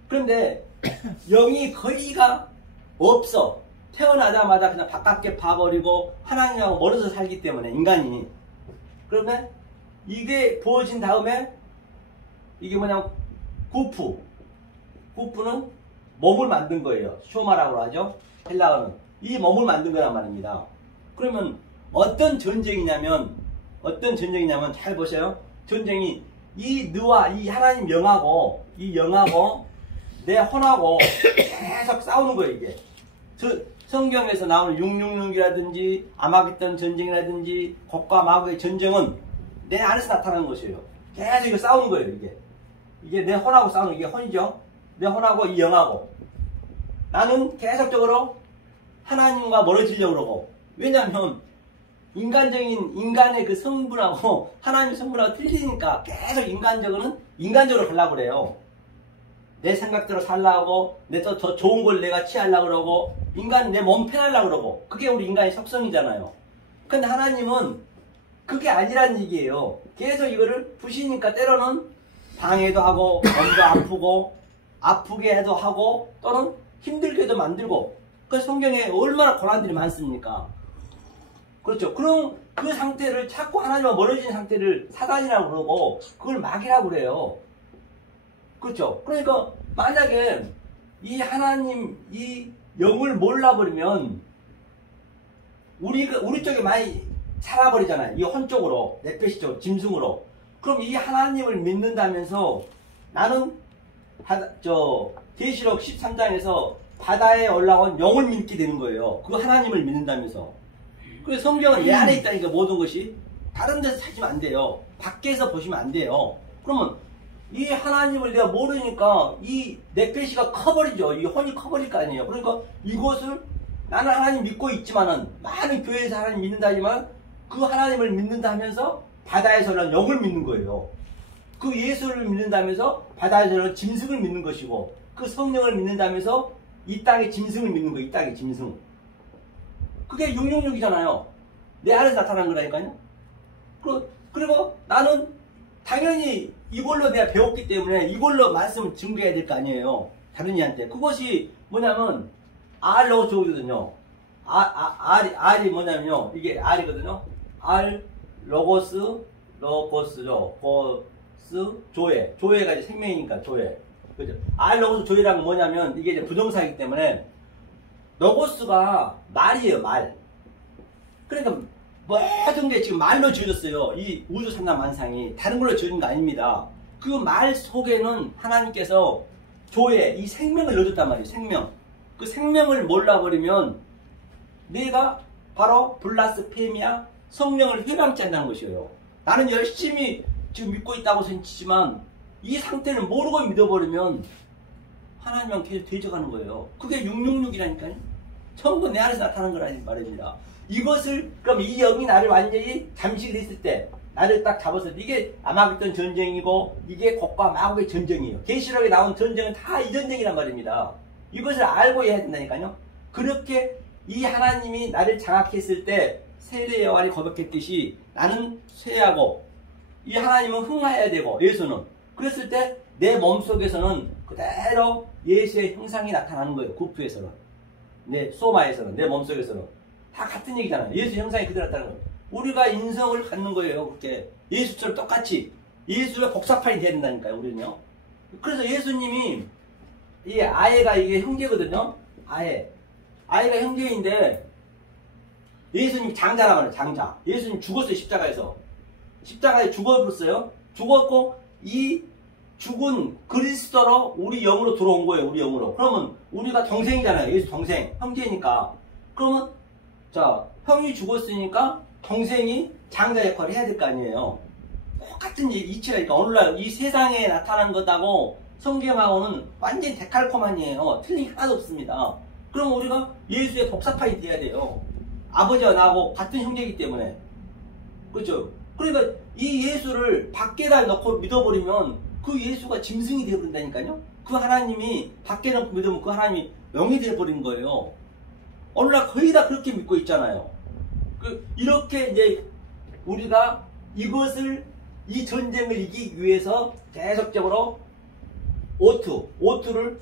그런데 영이 거의가 없어. 태어나자마자 그냥 바깥에 봐버리고 하나님하고 멀어서 살기 때문에, 인간이. 그러면 이게 부어진 다음에 이게 뭐냐면 구프. 구프는 몸을 만든 거예요. 쇼마라고 하죠. 헬라어는. 이 몸을 만든 거란 말입니다. 그러면 어떤 전쟁이냐면 잘 보세요. 전쟁이 이 느와 이 하나님 영하고, 이 영하고 내 혼하고 계속 싸우는 거예요. 이게 성경에서 나오는 666이라든지 아마겟돈 전쟁이라든지 곡과 마곡의 전쟁은 내 안에서 나타나는 것이에요. 계속 이거 싸우는 거예요. 이게 내 혼하고 싸우는, 이게 혼이죠. 내 혼하고 이 영하고. 나는 계속적으로 하나님과 멀어지려고 그러고. 왜냐하면 인간의 그 성분하고 하나님의 성분하고 틀리니까 계속 인간적으로 가려고 그래요. 내 생각대로 살려고, 내 더 좋은 걸 내가 취하려고 그러고, 인간은 내 몸 편하려고 그러고. 그게 우리 인간의 속성이잖아요. 근데 하나님은 그게 아니라는 얘기예요. 계속 이거를 부시니까 때로는 방해도 하고, 몸도 아프고, 아프게 해도 하고, 또는 힘들게도 만들고. 그 성경에 얼마나 고난들이 많습니까? 그렇죠. 그럼 그 상태를 자꾸 하나님과 멀어진 상태를 사단이라고 그러고, 그걸 막이라고 그래요. 그렇죠. 그러니까 만약에 이 하나님, 이 영을 몰라버리면 우리 쪽에 많이 살아버리잖아요. 이 혼 쪽으로, 네페시 쪽으로, 짐승으로. 그럼 이 하나님을 믿는다면서 나는 계시록 13장에서 바다에 올라온 영을 믿게 되는 거예요. 그 하나님을 믿는다면서. 그래서 성경은 내 안에 있다니까, 모든 것이. 다른 데서 찾으면 안 돼요. 밖에서 보시면 안 돼요. 그러면 이 하나님을 내가 모르니까 이 네페시가 커버리죠. 이 혼이 커버릴 거 아니에요. 그러니까 이것을, 나는 하나님 믿고 있지만은, 많은 교회에서 하나님 믿는다 하지만 그 하나님을 믿는다 하면서 바다에서는 영을 믿는 거예요. 그 예수를 믿는다면서 바다에서는 짐승을 믿는 것이고, 그 성령을 믿는다면서 이 땅의 짐승을 믿는 거예요. 이 땅의 짐승. 그게 666이잖아요. 내 안에서 나타난 거라니까요. 그리고 나는 당연히 이걸로 내가 배웠기 때문에 이걸로 말씀을 증거해야 될 거 아니에요. 다른 이한테. 그것이 뭐냐면 R로 조거든요. R이 뭐냐면요. 이게 R이거든요. R, 로고스죠. 조회가 이제 생명이니까 조회. 그죠? R 로고스 조회라는 건 뭐냐면 이게 이제 부정사이기 때문에 로고스가 말이에요, 말. 그러니까 모든 게 지금 말로 지어졌어요. 이 우주 삼단 만상이 다른 걸로 지어진 거 아닙니다. 그 말 속에는 하나님께서 조회, 이 생명을 넣어줬단 말이에요. 생명. 그 생명을 몰라버리면 내가 바로 블라스페미아, 성령을 회방치 한다는 것이에요. 나는 열심히 지금 믿고 있다고 생각하지만 이 상태를 모르고 믿어버리면 하나님만 계속 되져가는 거예요. 그게 666이라니까요. 전부 내 안에서 나타나는 거라는 말입니다. 이것을, 그럼 이 영이 나를 완전히 잠식을 했을 때, 나를 딱 잡았을 때, 이게 아마겟돈 전쟁이고, 이게 곡과 마곡의 전쟁이에요. 계시록에 나온 전쟁은 다 이 전쟁이란 말입니다. 이것을 알고 해야 된다니까요. 그렇게 이 하나님이 나를 장악했을 때, 세례 요한이 고백했듯이, 나는 쇠하고, 이 하나님은 흥하여야 되고, 예수는. 그랬을 때, 내 몸속에서는 그대로 예수의 형상이 나타나는 거예요. 구프에서는. 내 소마에서는, 내 몸속에서는. 다 같은 얘기잖아요. 예수 형상이 그대로 나타나는 거예요. 우리가 인성을 갖는 거예요. 그렇게. 예수처럼 똑같이. 예수의 복사판이 돼야 된다니까요. 우리는요. 그래서 예수님이, 이 아예가 이게 형제거든요. 아예. 아예가 형제인데, 예수님 장자라고 해요. 장자. 예수님 죽었어요. 십자가에서. 십자가에 죽어버렸어요. 죽었고, 이 죽은 그리스도로 우리 영으로 들어온 거예요. 우리 영으로. 그러면 우리가 동생이잖아요. 예수 동생. 형제니까. 그러면 자, 형이 죽었으니까 동생이 장자 역할을 해야 될 거 아니에요. 똑같은 이치라니까. 오늘날 이 세상에 나타난 것하고 성경하고는 완전히 데칼코만이에요. 틀린 게 하나도 없습니다. 그럼 우리가 예수의 복사판이 돼야 돼요. 아버지와 나하고 같은 형제이기 때문에. 그렇죠? 그러니까 이 예수를 밖에다 넣고 믿어버리면 그 예수가 짐승이 되어버린다니까요. 그 하나님이 밖에 넣고 믿으면 그 하나님이 영이 되어버린 거예요. 오늘날 거의 다 그렇게 믿고 있잖아요. 이렇게 이제 우리가 이것을, 이 전쟁을 이기기 위해서 계속적으로 오투를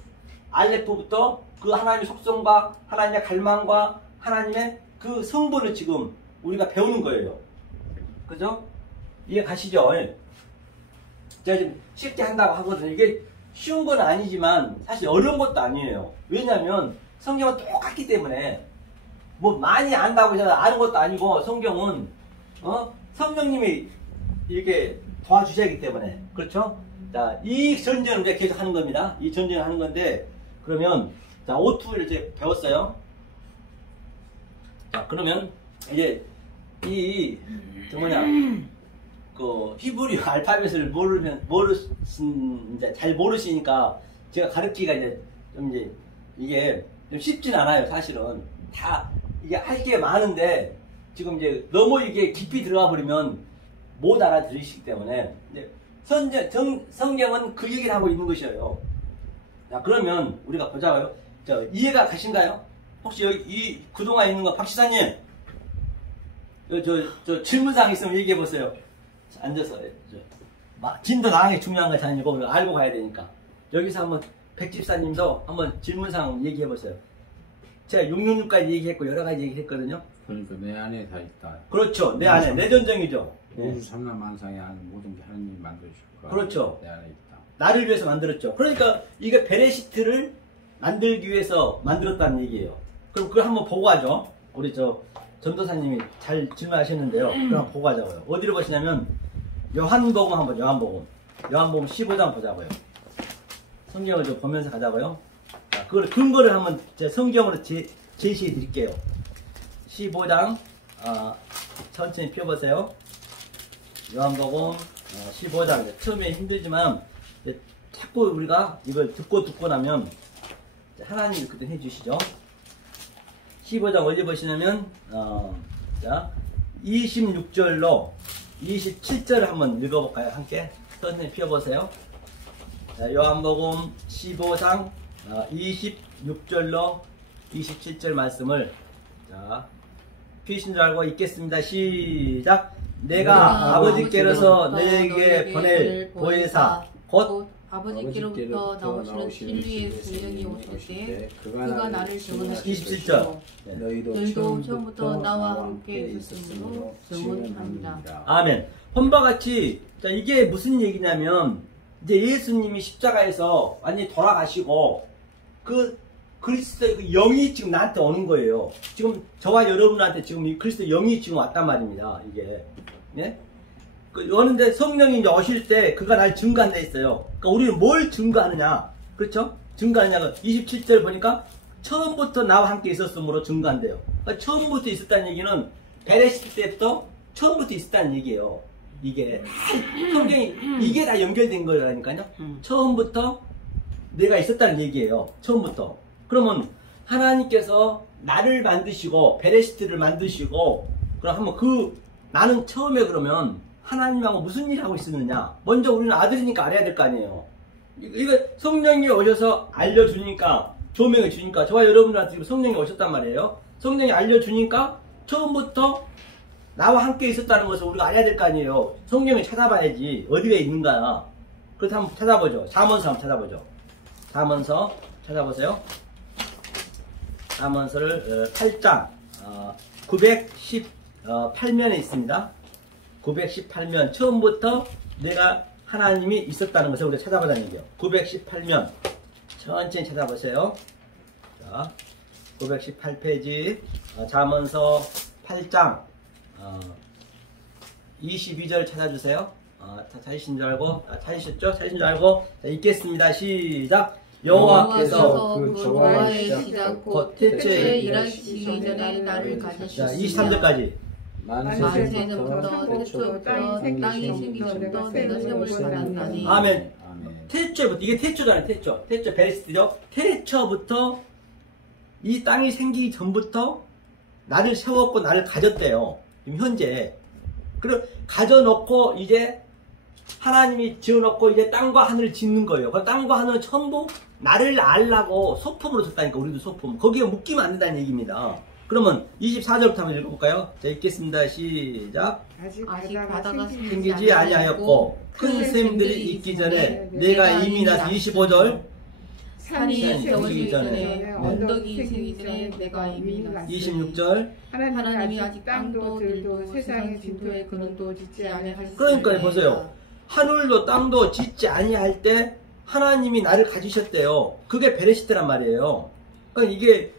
알레프부터 그 하나님의 속성과 하나님의 갈망과 하나님의 그 성분을 지금 우리가 배우는 거예요. 그죠? 이해 가시죠? 제가 지금 쉽게 한다고 하거든요. 이게 쉬운 건 아니지만 사실 어려운 것도 아니에요. 왜냐하면 성경은 똑같기 때문에 뭐 많이 안다고 해서 아는 것도 아니고 성경은 성령님이 이렇게 도와주셔야 하기 때문에. 그렇죠? 자, 이 전쟁을 이제 계속 하는 겁니다. 이 전쟁을 하는 건데, 그러면 자, 오투를 이제 배웠어요. 자, 그러면 이제 그 히브리 알파벳을 이제 잘 모르시니까 제가 가르치기가 이제 좀 이제 이게 좀 쉽진 않아요. 사실은 다 이게 할 게 많은데 지금 이제 너무 이게 깊이 들어가 버리면 못 알아들으시기 때문에 이제 성경은 그 얘기를 하고 있는 것이에요. 자, 그러면 우리가 보자고요. 자, 이해가 가신가요? 혹시 여기 그동안 있는 거 박시사님, 저 질문사항 있으면 얘기해 보세요. 앉아서. 진도 나가기 중요한 거 아니고 알고 가야 되니까. 여기서 한번 백집사님도 한번 질문사항 얘기해 보세요. 제가 666까지 얘기했고 여러 가지 얘기했거든요. 그러니까 내 안에 다 있다. 그렇죠. 내 안에 내 전쟁이죠. 우주 삼라만상에 하는 모든 게 하나님이 만들어주실 거야. 그렇죠. 내 안에 있다. 나를 위해서 만들었죠. 그러니까 이게 베레시트를 만들기 위해서 만들었다는 얘기예요. 그럼 그걸 한번 보고 하죠. 우리 전도사님이 잘 질문하셨는데요. 그럼 보고 하자고요. 어디로 보시냐면 요한복음 한번, 요한복음 15장 보자고요. 성경을 좀 보면서 가자고요. 자, 그걸 근거를 한번 제 성경으로 제시해 드릴게요. 15장 천천히 펴보세요. 요한복음 15장. 처음에 힘들지만 자꾸 우리가 이걸 듣고 나면 하나님이 그때 해주시죠. 15장 어디 보시냐면 자 26절로 27절 한번 읽어볼까요? 함께 선생님 펴보세요. 자, 요한복음 15장 26절로 27절 말씀을 자 피신 줄 알고 읽겠습니다. 시작. 내가 아버지께로서 너에게 보낼 보혜사 곧 아버지께로부터 나오시는 진리의 성령이 오실 때 그가 나를 증언하실 27절. 너희도 처음부터 나와 함께 있었으므로 증언합니다. 아멘. 본바 같이 자, 이게 무슨 얘기냐면 이제 예수님이 십자가에서 완전히 돌아가시고 그 그리스도의 그 영이 지금 나한테 오는 거예요. 지금 저와 여러분한테 지금 이 그리스도의 영이 지금 왔단 말입니다. 이게 예? 그 오는데 성령이 이제 오실 때 그가 날 증거한다 했어요. 그러니까 우리는 뭘 증거하느냐? 그렇죠? 증거하느냐가 27절 보니까 처음부터 나와 함께 있었으므로 증거한대요. 그러니까 처음부터 있었다는 얘기는 베레시트 때부터 처음부터 있었다는 얘기예요. 이게 성경이 이게 다 연결된 거라니까요. 처음부터 내가 있었다는 얘기예요. 처음부터. 그러면 하나님께서 나를 만드시고 베레시트를 만드시고 그럼 한번 나는 처음에 그러면 하나님하고 무슨 일을 하고 있었느냐? 먼저 우리는 아들이니까 알아야 될 거 아니에요. 이거 성령이 오셔서 알려주니까 조명해 주니까 저와 여러분들한테 지금 성령이 오셨단 말이에요. 성령이 알려주니까 처음부터 나와 함께 있었다는 것을 우리가 알아야 될 거 아니에요. 성경을 찾아봐야지 어디에 있는가. 그래서 한번 찾아보죠. 잠언서 한번 찾아보죠. 잠언서 찾아보세요. 잠언서를 8장 918면에 있습니다. 918면 처음부터 내가 하나님이 있었다는 것을 우리가 찾아보자는 얘기예요. 918면 천천히 찾아보세요. 자, 918페이지 잠언서 8장 22절 찾아주세요. 찾으신 줄 알고 찾으셨죠? 찾으신 줄 알고 자, 읽겠습니다. 시작. 여호와께서 그 조화의 시작 곧 태초에 일하시기 전에 나를 가지셨으며 23절까지 만세전부터 태초부터 땅이 생기기 전부터 내가 세월 받았나니. 아멘. 태초부터 이게 태초잖아요. 태초 베레시트죠. 태초부터 이 땅이 생기기 전부터 나를 세웠고 나를 가졌대요. 지금 현재. 그리고 가져놓고 이제 하나님이 지어놓고 이제 땅과 하늘을 짓는 거예요. 그 땅과 하늘은 전부 나를 알라고 소품으로 줬다니까. 우리도 소품. 거기에 묶이면 안 된다는 얘기입니다. 그러면 24절부터 한번 읽어볼까요? 자, 읽겠습니다. 시작. 아직 바다가 생기지 아니하였고 큰 샘들이 있기 전에 내가 이미 나서 25절 산이 생기기 전에 전에 언덕이 생기기 전에 내가 이미 났으니 26절 하나님이 아직 땅도 들도 세상의 진토에 그런도 짓지 아니하셨으니. 그러니까 보세요. 하늘도 땅도 짓지 아니할 때 하나님이 나를 가지셨대요. 그게 베레시트란 말이에요. 그러니까 이게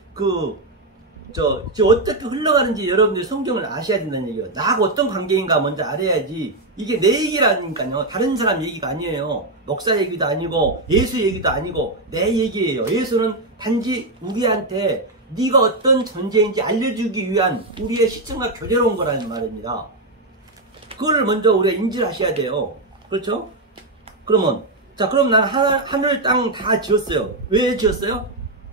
지금 어떻게 흘러가는지 여러분들이 성경을 아셔야 된다는 얘기예요. 나하고 어떤 관계인가 먼저 알아야지. 이게 내 얘기라니까요. 다른 사람 얘기가 아니에요. 목사 얘기도 아니고 예수 얘기도 아니고 내 얘기예요. 예수는 단지 우리한테 네가 어떤 존재인지 알려주기 위한 우리의 시청과 교제로 온 거라는 말입니다. 그걸 먼저 우리가 인지를 하셔야 돼요. 그렇죠? 그러면 그럼 난 하늘 땅 다 지었어요. 왜 지었어요?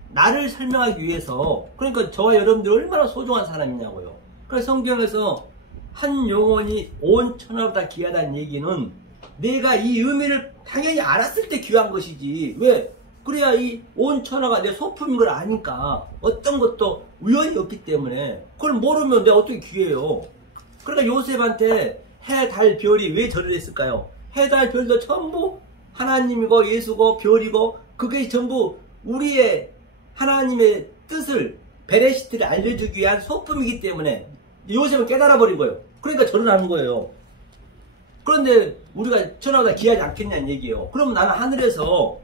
나를 설명하기 위해서. 그러니까 저와 여러분들이 얼마나 소중한 사람이냐고요. 그래서 성경에서 한 영혼이 온 천하보다 귀하다는 얘기는 내가 이 의미를 당연히 알았을 때 귀한 것이지. 왜? 그래야 이 온 천하가 내 소품인 걸 아니까. 어떤 것도 우연이 없기 때문에. 그걸 모르면 내가 어떻게 귀해요. 그러니까 요셉한테 해, 달, 별이 왜 절을 했을까요? 해, 달, 별도 전부 하나님이고 예수고 별이고 그게 전부 우리의 하나님의 뜻을 베레시트를 알려주기 위한 소품이기 때문에 요셉은 깨달아버린 거예요. 그러니까 절을 하는 거예요. 그런데 우리가 천하보다 귀하지 않겠냐는 얘기예요. 그럼 나는 하늘에서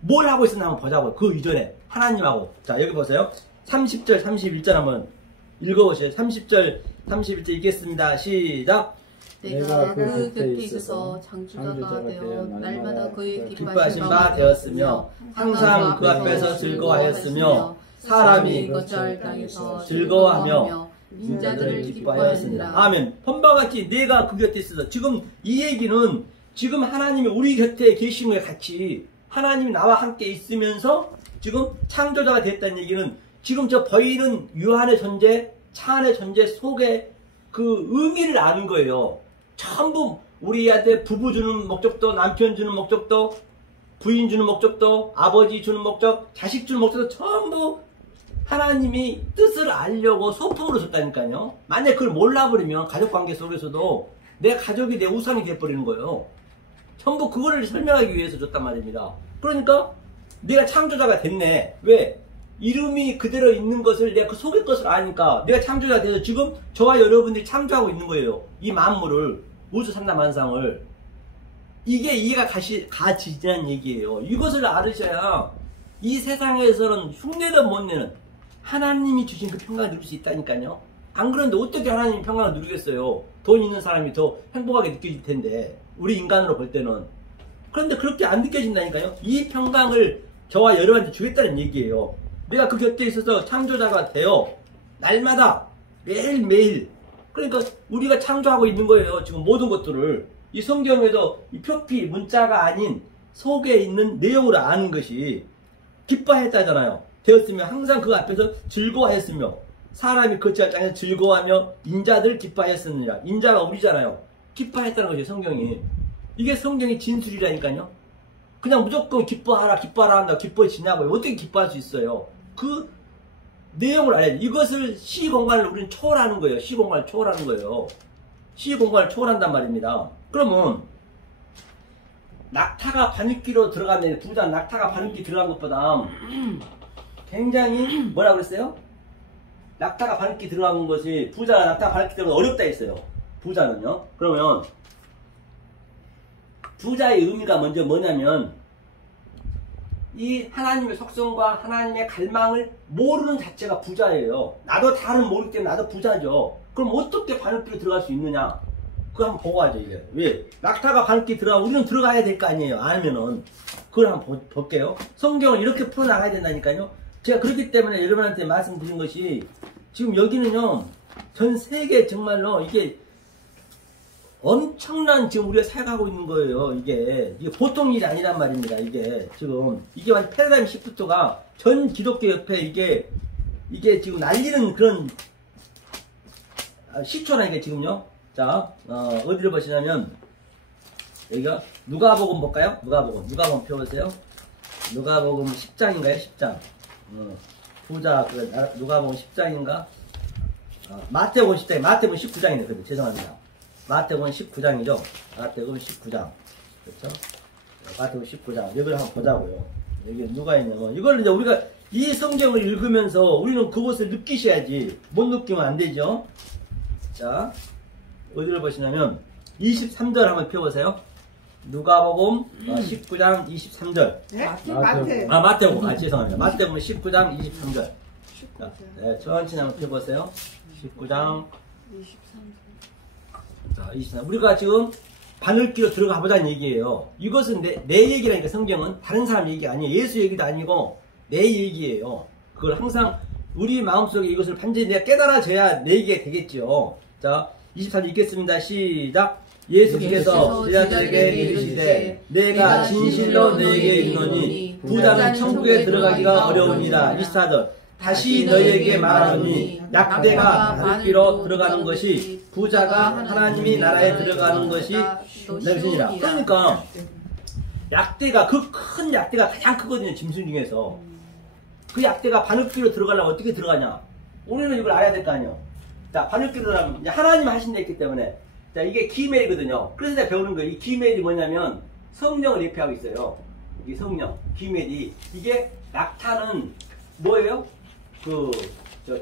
뭘 하고 있었나 한번 보자고요. 그 이전에 하나님하고. 자, 여기 보세요. 30절 31절 한번 읽어보세요. 30절 31절 읽겠습니다. 시작. 내가 그 곁에 있어서 창조자가 되어 날마다 그의 기뻐하신 바 되었으며 항상 그 앞에서 즐거워하였으며 사람이 거절 땅에서 즐거워하며 인자들을 기뻐하였습니다. 아멘. 본바 같이 내가 그 곁에 있어서 지금 이 얘기는 지금 하나님이 우리 곁에 계신 거에 같이 하나님이 나와 함께 있으면서 지금 창조자가 됐다는 얘기는 지금 저 보이는 유 안의 존재, 차 안의 존재 속에 그 의미를 아는 거예요. 전부 우리한테 부부 주는 목적도, 남편 주는 목적도, 부인 주는 목적도, 아버지 주는 목적, 자식 주는 목적도 전부 하나님이 뜻을 알려고 소품으로 줬다니까요. 만약 그걸 몰라버리면 가족관계 속에서도 내 가족이 내 우상이 돼버리는 거예요. 전부 그거를 설명하기 위해서 줬단 말입니다. 그러니까 내가 창조자가 됐네. 왜? 이름이 그대로 있는 것을 내가 그 속의 것을 아니까 내가 창조자가 돼서 지금 저와 여러분들이 창조하고 있는 거예요. 이 만물을, 우주 삼다만상을. 이게 이해가 가지는 얘기예요. 이것을 알으셔야 이 세상에서는 흉내도 못 내는 하나님이 주신 그 평강을 누릴 수 있다니까요. 안 그런데 어떻게 하나님이 평강을 누리겠어요? 돈 있는 사람이 더 행복하게 느껴질 텐데, 우리 인간으로 볼 때는. 그런데 그렇게 안 느껴진다니까요. 이 평강을 저와 여러분한테 주겠다는 얘기예요. 내가 그 곁에 있어서 창조자가 되어 날마다 매일매일, 그러니까 우리가 창조하고 있는 거예요. 지금 모든 것들을. 이 성경에도 이 표피 문자가 아닌 속에 있는 내용으로 아는 것이 기뻐했다잖아요. 되었으며 항상 그 앞에서 즐거워했으며 사람이 거치할 땅에서 즐거워하며 인자들 기뻐하였느니라. 인자가 우리잖아요. 기뻐했다는 거죠, 성경이. 이게 성경의 진술이라니까요. 그냥 무조건 기뻐하라 한다, 기뻐지냐고요. 어떻게 기뻐할 수 있어요? 그 내용을 알아야 돼. 이것을 시공간을 우리는 초월하는 거예요. 시공간을 초월하는 거예요. 시공간을 초월한단 말입니다. 그러면 낙타가 바늘귀로 들어갔는데, 부자 낙타가 바늘귀 들어간 것보다 굉장히 뭐라 그랬어요? 낙타가 바늘귀 들어간 것이, 부자가 낙타가 바늘귀 들어가면 어렵다 했어요. 부자는요. 그러면 부자의 의미가 먼저 뭐냐면, 이 하나님의 속성과 하나님의 갈망을 모르는 자체가 부자예요. 나도 다른 모르기 때문에 나도 부자죠. 그럼 어떻게 바늘귀로 들어갈 수 있느냐? 그거 한번 보고 하죠, 이게. 왜? 낙타가 바늘귀 들어가면 우리는 들어가야 될 거 아니에요. 아니면은. 그걸 한번 볼게요. 성경을 이렇게 풀어나가야 된다니까요. 제가 그렇기 때문에 여러분한테 말씀드린 것이, 지금 여기는요, 전 세계 정말로 이게 엄청난 지금 우리가 살아가고 있는 거예요. 이게 보통 일이 아니란 말입니다. 이게 지금 이게 완전 패러다임 시프트가 전 기독교 옆에 이게 지금 날리는 그런 시초라니까 지금요. 자, 어디를 보시냐면 여기가 누가복음 볼까요? 누가복음 펴보세요. 누가복음 10장인가요? 10장. 부자 누가복음 10장인가? 마태복음 10장, 마태복음 19장이네. 그래, 죄송합니다. 마태복음 19장이죠. 마태복음 19장. 그렇죠? 마태복음 19장. 여기를 한번 보자고요. 여기 누가 있냐면, 이걸 이제 우리가 이 성경을 읽으면서 우리는 그것을 느끼셔야지. 못 느끼면 안 되죠. 자, 어디를 보시냐면 23절 한번 펴보세요. 누가복음 19장 23절. 네? 마태복음. 죄송합니다. 마태복음 19장 23절. 자, 네, 천천히 한번 펴보세요. 19장 23절. 자, 23절. 우리가 지금 바늘귀로 들어가 보자는 얘기예요. 이것은 내 얘기라니까. 성경은 다른 사람 얘기가 아니에요. 예수 얘기도 아니고 내 얘기예요. 그걸 항상 우리 마음속에 이것을 반드시 내가 깨달아져야 내 얘기가 되겠죠. 자, 24절 읽겠습니다. 시작. 예수께서 제자들에게 이르시되 내가 진실로 너에게 이르노니 부자는 천국에 들어가기가 어려우니라. 24절. 다시 너희에게 말하노니 약대가 바늘귀로 들어가는 것이 부자가 하나님이 나라에 들어가는 것이 것이니라. 그러니까 약대가, 그 큰 약대가 가장 크거든요. 짐승 중에서. 그 약대가 바늘귀로 들어가려면 어떻게 들어가냐? 우리는 이걸 알아야 될 거 아니에요. 자, 바늘귀로 들어가면 하나님 하신 데 있기 때문에. 자, 이게 기멜이거든요. 그래서 내가 배우는 거예요. 이 기멜이 뭐냐면 성령을 예표하고 있어요. 이 성령, 기멜이. 이게 낙타는 뭐예요?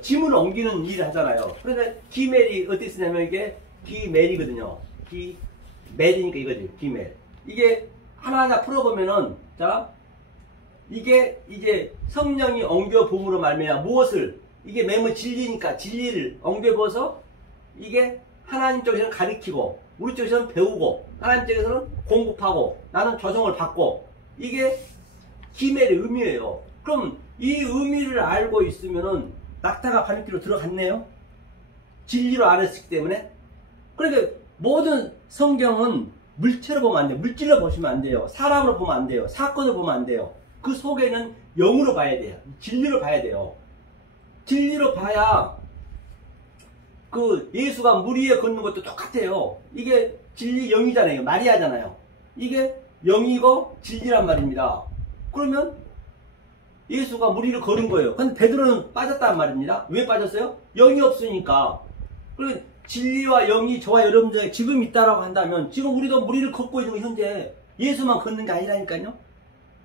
짐을 옮기는 일을 하잖아요. 그래서 기멜이 어떻게 쓰냐면 이게 기멜이거든요. 기멜이니까 이거지. 기멜. 이게 하나하나 풀어보면은, 자, 이게 이제 성령이 엉겨봄으로 말미암아 무엇을, 이게 매번 진리니까 진리를 엉겨보아서 이게 하나님 쪽에서는 가리키고 우리 쪽에서는 배우고 하나님 쪽에서는 공급하고 나는 조성을 받고, 이게 기멜의 의미예요. 그럼 이 의미를 알고 있으면은 낙타가 바늘귀로 들어갔네요. 진리로 알았기 때문에. 그러니까 모든 성경은 물체로 보면 안 돼요. 물질로 보시면 안 돼요. 사람으로 보면 안 돼요. 사건으로 보면 안 돼요. 그 속에는 영으로 봐야 돼요. 진리로 봐야 돼요. 진리로 봐야 그 예수가 물 위에 걷는 것도 똑같아요. 이게 진리 영이잖아요. 마리아잖아요. 이게 영이고 진리란 말입니다. 그러면 예수가 무리를 걸은 거예요. 근데 베드로는 빠졌단 말입니다. 왜 빠졌어요? 영이 없으니까. 그리고 진리와 영이 저와 여러분들에게 지금 있다라고 한다면 지금 우리도 무리를 걷고 있는 거 현재 예수만 걷는 게 아니라니까요.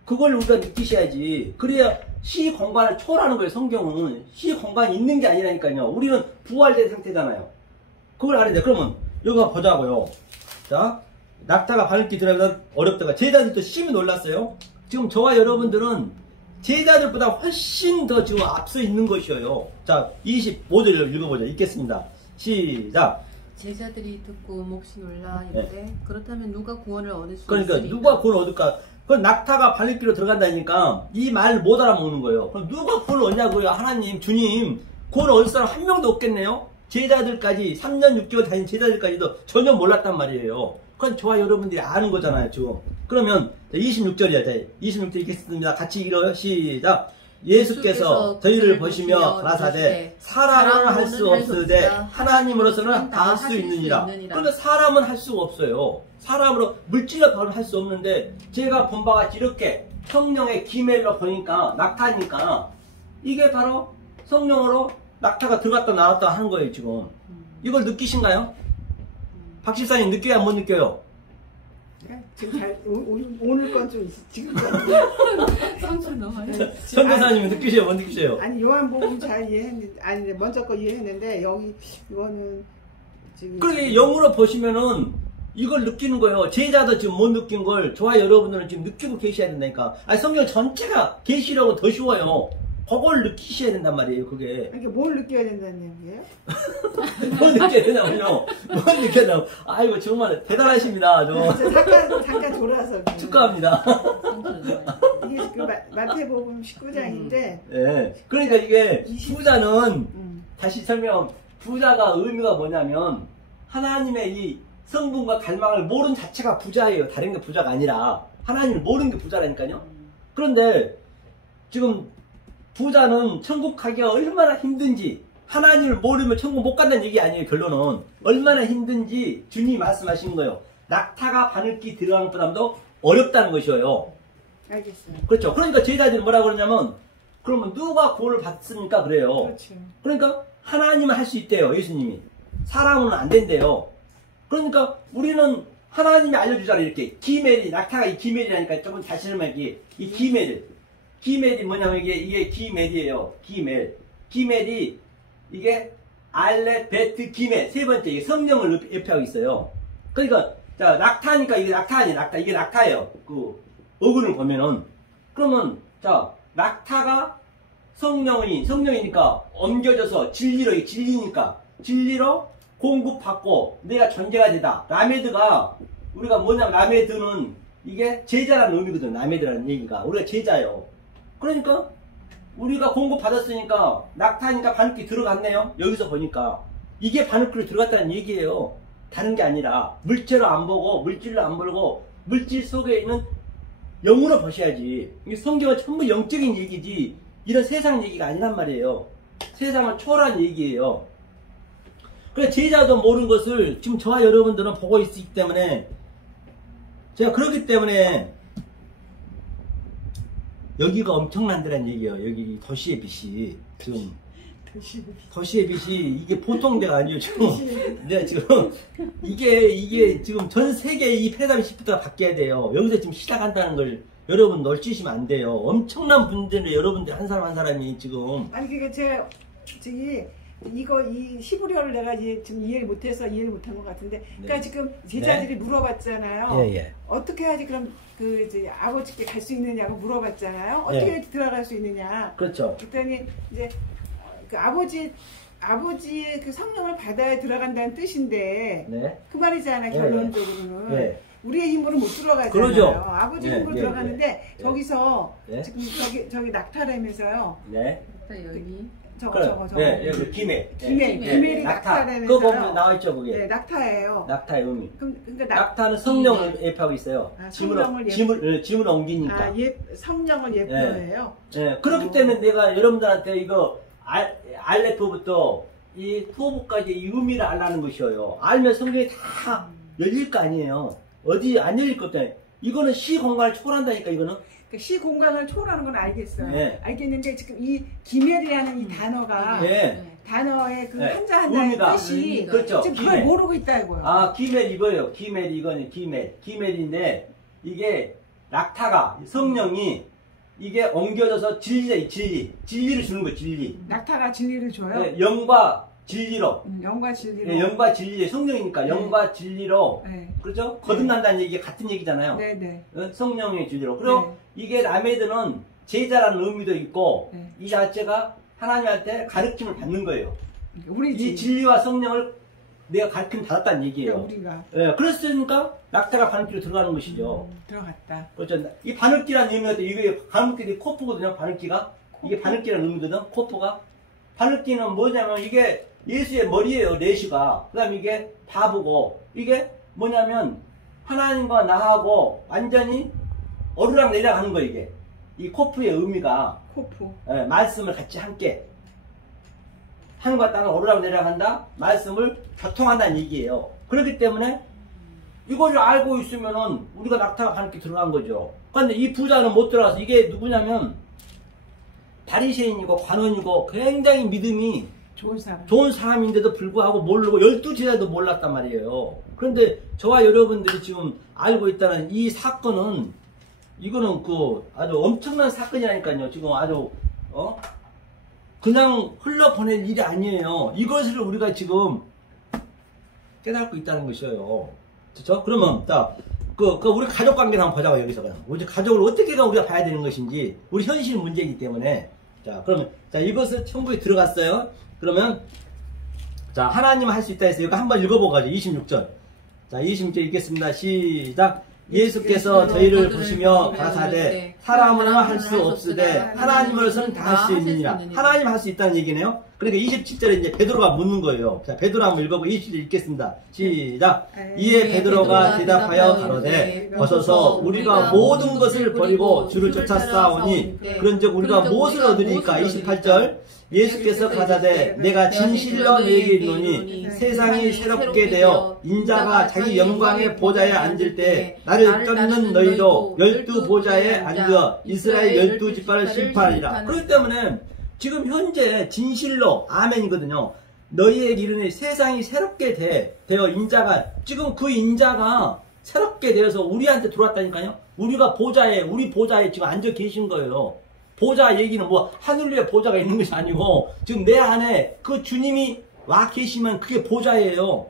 그걸 우리가 느끼셔야지. 그래야 시 공간을 초월하는 거예요. 성경은 시 공간이 있는 게 아니라니까요. 우리는 부활된 상태잖아요. 그걸 알아야 돼. 그러면 여기 보자고요. 자, 낙타가 바늘기 들어가면 어렵다가 제자들도 심히 놀랐어요. 지금 저와 여러분들은 제자들보다 훨씬 더 지금 앞서 있는 것이에요. 자, 25절을 읽어보자. 읽겠습니다. 시작. 제자들이 듣고 몹시 놀라 이르되 그렇다면 누가 구원을 얻을 수 그러니까 있으리까? 누가 구원을 얻을까? 그 낙타가 바늘기로 들어간다니까 이 말을 못 알아먹는 거예요. 그럼 누가 구원을 얻냐고요? 하나님, 주님, 구원을 얻을 사람 한 명도 없겠네요? 제자들까지 3년 6개월 다닌 제자들까지도 전혀 몰랐단 말이에요. 그건 저와 여러분들이 아는 거잖아요, 지금. 그러면 26절이야. 26절 읽겠습니다. 같이 읽어요. 시작. 예수께서 저희를 보시며 가라사대 사람은 할 수 없으되 하나님으로서는 다 할 수 있느니라. 그런데 사람은 할 수가 없어요. 사람으로 물질로 할 수 없는데 제가 본 바가 같이 이렇게 성령의 기멜로 보니까 낙타니까 이게 바로 성령으로 낙타가 들어갔다 나왔다 하는 거예요. 지금 이걸 느끼신가요? 박 집사님 느껴야 못 느껴요? 지금 오늘 건 좀 지금 상처를 넘어요. 선교사님은 느끼세요? 못 느끼세요? 아니 요한복음 잘 이해했는데 아니 먼저 거 이해했는데 여기 이거는 지금 그러게 영으로 보시면은 이걸 느끼는 거예요. 제자도 지금 못 느낀 걸 저와 여러분들은 지금 느끼고 계셔야 된다니까. 아니 성경 전체가 계시라고 더 쉬워요. 그걸 느끼셔야 된단 말이에요. 그게 이게 뭘 느껴야 된다는 얘기예요? 뭘 느껴야 되냐면요. 뭘 느껴야 되냐면 아이고 정말 대단하십니다. 잠깐 돌아서 축하합니다. 이게 그 마태복음 19장인데 네. 그러니까 이게 부자는 다시 설명. 부자가 의미가 뭐냐면 하나님의 이 성분과 갈망을 모르는 자체가 부자예요. 다른 게 부자가 아니라 하나님을 모르는 게 부자라니까요. 그런데 지금 부자는 천국 가기가 얼마나 힘든지 하나님을 모르면 천국 못 간다는 얘기 아니에요. 결론은 얼마나 힘든지 주님이 말씀하신 거예요. 낙타가 바늘기 들어가는 것보다도 어렵다는 것이에요. 알겠어요. 그렇죠. 그러니까 제자들이 뭐라 그러냐면 그러면 누가 구원을 받습니까? 그래요. 그렇죠. 그러니까 하나님은 할 수 있대요. 예수님이. 사람은 안 된대요. 그러니까 우리는 하나님이 알려주잖아요. 이렇게 기멜이 낙타가 이 기멜이라니까 조금 다시 설명하기 이 기멜이 뭐냐면 이게 기멜이에요. 기멜이 이게 알레 베트 기멜 세 번째 이게 성령을 옆에 하고 있어요. 그러니까 자 낙타니까 이게 낙타 아니에요. 낙타 이게 낙타예요. 그 어근을 보면은 그러면 자 낙타가 성령이니까 옮겨져서 진리니까 진리로 공급받고 내가 존재가 되다. 라메드가 우리가 뭐냐면 라메드는 이게 제자라는 의미거든. 라메드라는 얘기가 우리가 제자예요. 그러니까 우리가 공급받았으니까 낙타니까 바늘기 들어갔네요. 여기서 보니까 이게 바늘기로 들어갔다는 얘기예요. 다른 게 아니라 물질로 안 보고 물질로 안 보고 물질 속에 있는 영으로 보셔야지. 이게 성경은 전부 영적인 얘기지 이런 세상 얘기가 아니란 말이에요. 세상을 초월한 얘기예요. 그래서 제자도 모르는 것을 지금 저와 여러분들은 보고 있기 때문에 제가 그렇기 때문에 여기가 엄청난데란 얘기예요. 여기 도시의 빛이 지금 도시의 빛이 이게 보통 데가 아니에요. 지금 내가 지금 이게 지금 전 세계 이 패러다임 시프트가 바뀌어야 돼요. 여기서 지금 시작한다는 걸 여러분 널치시면 안 돼요. 엄청난 분들이 여러분들 한 사람 한 사람이 지금 아니 그러니까 제가 이 히브리어를 내가 이제 지금 이해를 못한 것 같은데, 그러니까 네. 지금 제자들이 물어봤잖아요. 예. 어떻게 해야지 그럼 그 이제 아버지께 갈 수 있느냐고 물어봤잖아요. 어떻게 예. 해야지 들어갈 수 있느냐. 그렇죠. 그랬더니 이제 그 아버지의 그 성령을 받아야 들어간다는 뜻인데, 네. 그 말이잖아요. 예. 결론적으로는. 예. 우리의 힘으로 못 들어가잖아요. 그러죠. 아버지 예, 힘으로 예, 들어가는데 예. 저기서 예. 지금 저기 낙타라면서요. 네. 여기 저거. 네, 여기 기멜. 기멜이 낙타. 낙타라면서요. 그거 보면 나와있죠, 그게. 네, 낙타예요. 낙타의 의미. 그러니까 낙타는 성령을 예표하고 있어요. 아, 짐을 옮기니까. 성령을 예표해요. 네, 그렇기 때문에 내가 여러분들한테 이거 알레프부터 이 토부까지 이 의미를 알라는 것이에요. 알면 성경이 다 열릴 거 아니에요. 어디 안 열릴 것 때문에. 이거는 시 공간을 초월한다니까, 이거는. 그 시 공간을 초월하는 건 알겠어요. 네. 알겠는데 지금 이 기멜이라는 이 단어가 네. 단어의 그 네. 한자 한자의 의미가. 뜻이 그렇죠. 지금 그걸 모르고 있다 이거예요. 아, 기멜 이거예요. 기멜 이거는 기멜. 기멜인데 이게 낙타가 성령이 이게 옮겨져서 진리. 진리를 주는 거예요. 진리. 낙타가 진리를 줘요. 네, 영과 진리로. 영과 진리로. 네, 영과 진리. 성령이니까 영과 진리로. 네. 그렇죠? 거듭난다는 얘기 같은 얘기잖아요. 네네. 성령의 진리로. 그리고 네. 이게 라메드는 제자라는 의미도 있고 네. 이 자체가 하나님한테 가르침을 받는 거예요. 우리 이 진리와 성령을 내가 가르침 받았다는 얘기예요. 우리가 예, 그랬으니까 낙타가 바늘기로 들어가는 것이죠. 들어갔다. 그렇죠. 이 바늘기라는 의미가 이게 바늘기가 코프거든요. 바늘기가 이게 바늘기라는 의미거든. 코프가 바늘기는 뭐냐면 이게 예수의 머리예요. 레시가. 그다음에 이게 바보고 이게 뭐냐면 하나님과 나하고 완전히 오르락 내리락 하는 거 이게. 이 코프의 의미가 코프. 예, 말씀을 같이 함께 하늘과 땅을 오르락 내리락 한다. 말씀을 교통한다는 얘기예요. 그렇기 때문에 이걸 알고 있으면은 우리가 낙타가 바늘기 들어간 거죠. 그런데 이 부자는 못 들어가서 이게 누구냐면 바리새인이고 관원이고 굉장히 믿음이 좋은 사람인데도 불구하고 모르고 12제자도 몰랐단 말이에요. 그런데 저와 여러분들이 지금 알고 있다는 이 사건은 이거는 아주 엄청난 사건이라니까요. 지금 아주 그냥 흘러보낼 일이 아니에요. 이것을 우리가 지금 깨닫고 있다는 것이에요. 그렇죠? 그러면 우리 가족 관계를 한번 보자고. 여기서 그냥 우리 가족을 어떻게가 우리가 봐야 되는 것인지 우리 현실 문제이기 때문에. 자, 그러면 이것을 천부에 들어갔어요. 그러면 자, 하나님 할 수 있다 해서 이거 한번 읽어보가지고 26절. 자, 26절 읽겠습니다. 시작. 예수께서 저희를 보시며 가라사대 사람으로는 할 수 없으되 하나님으로서는 다 할 수 있느니라. 하나님 할 수 있다는 얘기네요. 그러니까 27절에 이제 베드로가 묻는 거예요. 자, 베드로 한번 읽어보고 27절 읽겠습니다. 시작. 이에 베드로가 대답하여 가로되 어서서 우리가 모든 것을 버리고 주를 쫓아 싸우니 그런즉 우리가 무엇을 얻으리까. 28절. 예수께서 가라사대 내가 진실로 너희에게 이르노니 세상이 새롭게 되어 인자가 자기 영광의 보좌에 앉을 때 나를 쫓는 너희도 12보좌에 앉아 이스라엘 12지파를 심판하리라. 그렇기 때문에 지금 현재 진실로 아멘이거든요. 너희에게 이르니 세상이 새롭게 되어 인자가 지금 그 인자가 새롭게 되어서 우리한테 들어왔다니까요. 우리가 우리 보좌에 지금 앉아 계신 거예요. 보좌 얘기는 뭐 하늘 위에 보좌가 있는 것이 아니고 지금 내 안에 그 주님이 와 계시면 그게 보좌예요.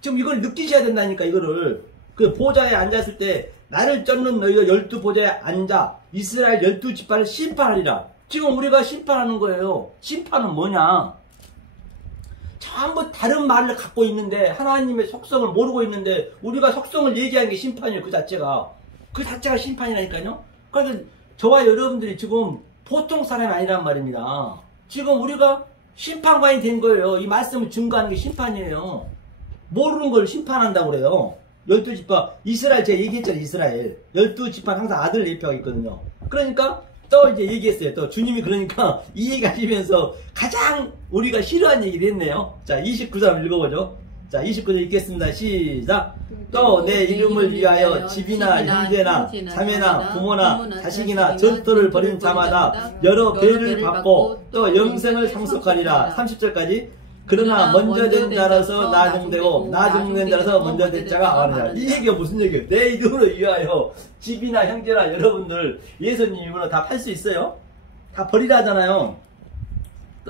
지금 이걸 느끼셔야 된다니까. 이거를 그 보좌에 앉았을 때 나를 쫓는 너희가 12보좌에 앉아 이스라엘 12지파를 심판하리라. 지금 우리가 심판하는 거예요. 심판은 뭐냐? 전부 다른 말을 갖고 있는데 하나님의 속성을 모르고 있는데 우리가 속성을 얘기하는 게 심판이에요. 그 자체가 심판이라니까요. 그래서 저와 여러분들이 지금 보통 사람이 아니란 말입니다. 지금 우리가 심판관이 된 거예요. 이 말씀을 증거하는 게 심판이에요. 모르는 걸 심판한다고 그래요. 12지파, 이스라엘, 제가 얘기했잖아요. 이스라엘. 12지파 항상 아들 대표가 있거든요. 그러니까 또 이제 얘기했어요. 또 주님이 그러니까 이 얘기 하시면서 가장 우리가 싫어하는 얘기를 했네요. 자, 29절 한번 읽어보죠. 자, 29절 읽겠습니다. 시작. 또 내 이름을 위하여 집이나 형제나 자매나 부모나 자식이나 전토를 벌인 자마다 여러 배를 받고 또 영생을 상속하리라. 30절까지. 그러나 먼저 된 자라서 나중되고 나중된 자라서 먼저 된 자가 아니라. 이 얘기가 무슨 얘기예요? 내 이름을 위하여 집이나 형제나 여러분들 예수님 이름으로 다 팔 수 있어요? 다 버리라 하잖아요.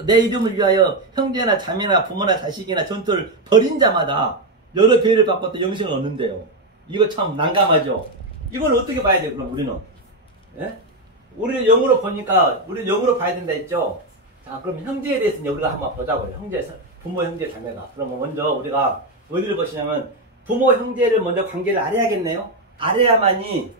내 이름을 위하여 형제나 자매나 부모나 자식이나 전토를 벌인 자마다 여러 배를 받고 또 영생을 얻는데요. 이거 참 난감하죠. 이걸 어떻게 봐야 돼요? 그럼 우리는 우리는 영으로 보니까 우리는 영으로 봐야 된다 했죠. 자, 그럼 형제에 대해서는 여기를 한번 보자고요. 부모, 형제, 자매가. 그러면 먼저 우리가 어디를 보시냐면 부모, 형제를 먼저 관계를 알아야겠네요. 알아야만이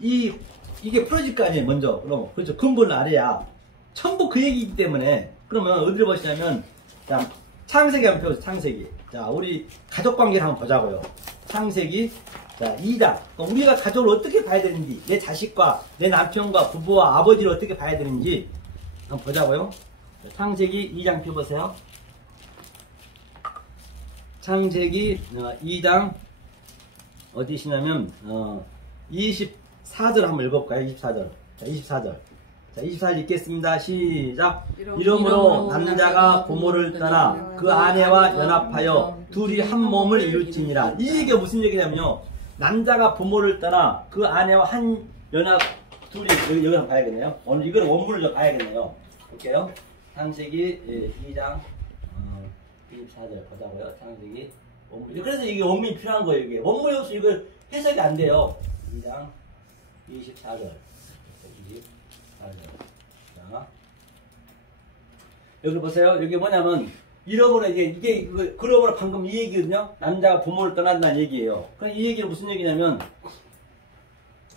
이게 풀어질 거 아니에요. 먼저. 그럼 그렇죠. 근본을 알아야 전부 그 얘기이기 때문에. 그러면 어디를 보시냐면 자, 창세기 한번 펴보세요. 창세기. 자, 우리 가족 관계를 한번 보자고요. 창세기. 자, 2장. 우리가 가족을 어떻게 봐야 되는지, 내 자식과 내 남편과 부부와 아버지를 어떻게 봐야 되는지 한번 보자고요. 창세기 2장 펴보세요. 창세기 2장 어디 있냐면 24절 한번 읽어볼까요? 24절. 자, 24절. 자, 24절 읽겠습니다. 시작. 이러므로 남자가 부모를 떠나 그 아내와 연합하여 둘이 한 몸을 이룰지니라. 이게 무슨 얘기냐면요. 남자가 부모를 떠나 그 아내와 한 연합 둘이 여기 한번 봐야겠네요. 오늘 이거는 원문을 좀 봐야겠네요. 볼게요. 창세기 2장 24절 보자고요. 창세기 원문. 그래서 이게 원문이 필요한 거예요. 이게 원문이 없이 이거 해석이 안 돼요. 2장 24절. 24절. 자, 여기 보세요. 여기 뭐냐면 잃어버려 이게 그러므로 방금 이 얘기거든요. 남자가 부모를 떠난다는 얘기예요. 그럼 이 얘기는 무슨 얘기냐면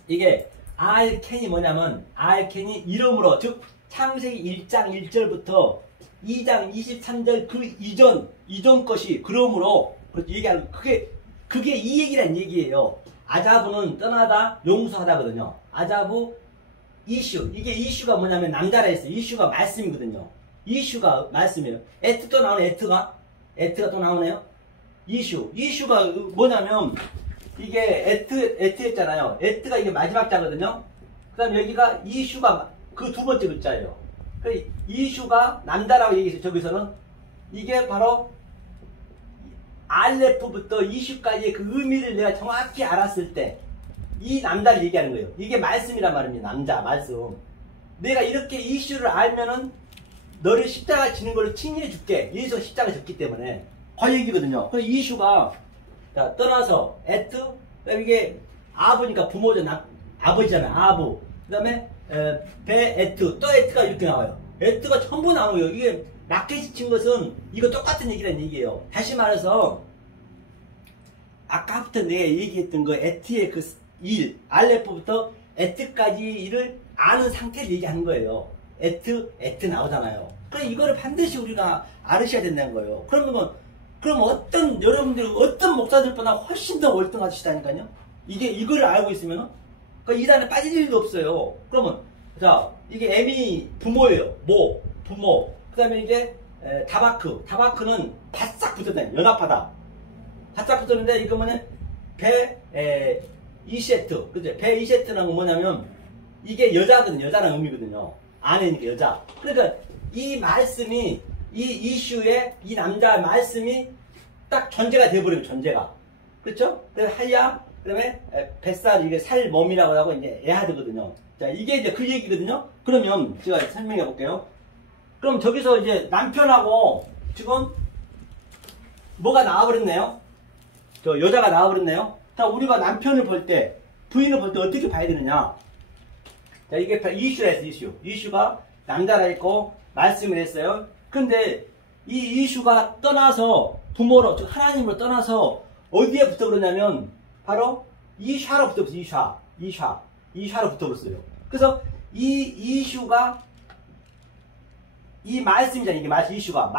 이게 알켄이 뭐냐면 알켄이 이름으로 즉 창세기 1장 1절부터 2장 23절 그 이전 것이 그러므로 얘기하는 그게 이 얘기란 얘기예요. 아자부는 떠나다 용서하다거든요. 아자부 이슈 이게 이슈가 뭐냐면 남자라 했어요. 이슈가 말씀이거든요. 이슈가 말씀이에요. 에트 또 나오네. 에트가 또 나오네요. 이슈가 뭐냐면 이게 에트였잖아요. 에트가 이게 마지막 자거든요. 그 다음에 여기가 이슈가 그 두 번째 글자예요. 이슈가 남자라고 얘기했어요. 저기서는 이게 바로 알레프부터 이슈까지의 그 의미를 내가 정확히 알았을 때 이 남자를 얘기하는 거예요. 이게 말씀이란 말입니다. 남자 말씀. 내가 이렇게 이슈를 알면은 너를 십자가 지는 걸로 칭의해 줄게. 예수가 십자가 졌기 때문에 그 얘기거든요. 그 이슈가 자, 떠나서 에트 이게 아버니까 부모죠. 아버지잖아요. 아부. 그 다음에 베 에트 또 에트가 이렇게 나와요. 에트가 전부 나오고요. 이게 라켓이 친 것은 이거 똑같은 얘기라는 얘기예요. 다시 말해서 아까부터 내가 얘기했던 그 에트의 그 일 알레프부터 에트까지 일을 아는 상태를 얘기하는 거예요. 에트 나오잖아요. 그래 이거를 반드시 우리가 알으셔야 된다는 거예요. 그럼 여러분들이 어떤 목사들보다 훨씬 더 월등하시다니까요. 이거를 알고 있으면 이 단에 빠질 일도 없어요. 그러면 자 이게 M이 부모예요. 부모. 그 다음에 이게 다바크는 바싹 붙었다. 연합하다. 바싹 붙었는데 이거 뭐냐 이세트. 그죠? 이세트라는 건 뭐냐면 이게 여자거든요. 여자라는 의미거든요. 아내니까 여자. 그러니까 이 말씀이 이 이슈에 이 남자 말씀이 딱 전제가 돼버려요. 전제가. 그렇죠? 그래서 할야 그 다음에 뱃살 이게 살 몸이라고 하고 이제 에하드거든요. 자 이게 이제 그 얘기거든요. 그러면 제가 설명해 볼게요. 그럼 저기서 이제 남편하고 지금 뭐가 나와버렸네요. 저 여자가 나와버렸네요. 자 우리가 남편을 볼 때 부인을 볼 때 어떻게 봐야 되느냐. 자 이게 이슈라 했어. 이슈가 남자라 했고 말씀을 했어요. 근데 이 이슈가 떠나서 부모로 즉 하나님으로 떠나서 어디에 붙어버렸냐면 바로 이샤로 붙어버렸어요. 이샤로 붙어버렸어요. 그래서 이 이슈가 이 말씀이잖아요. 이게 이슈가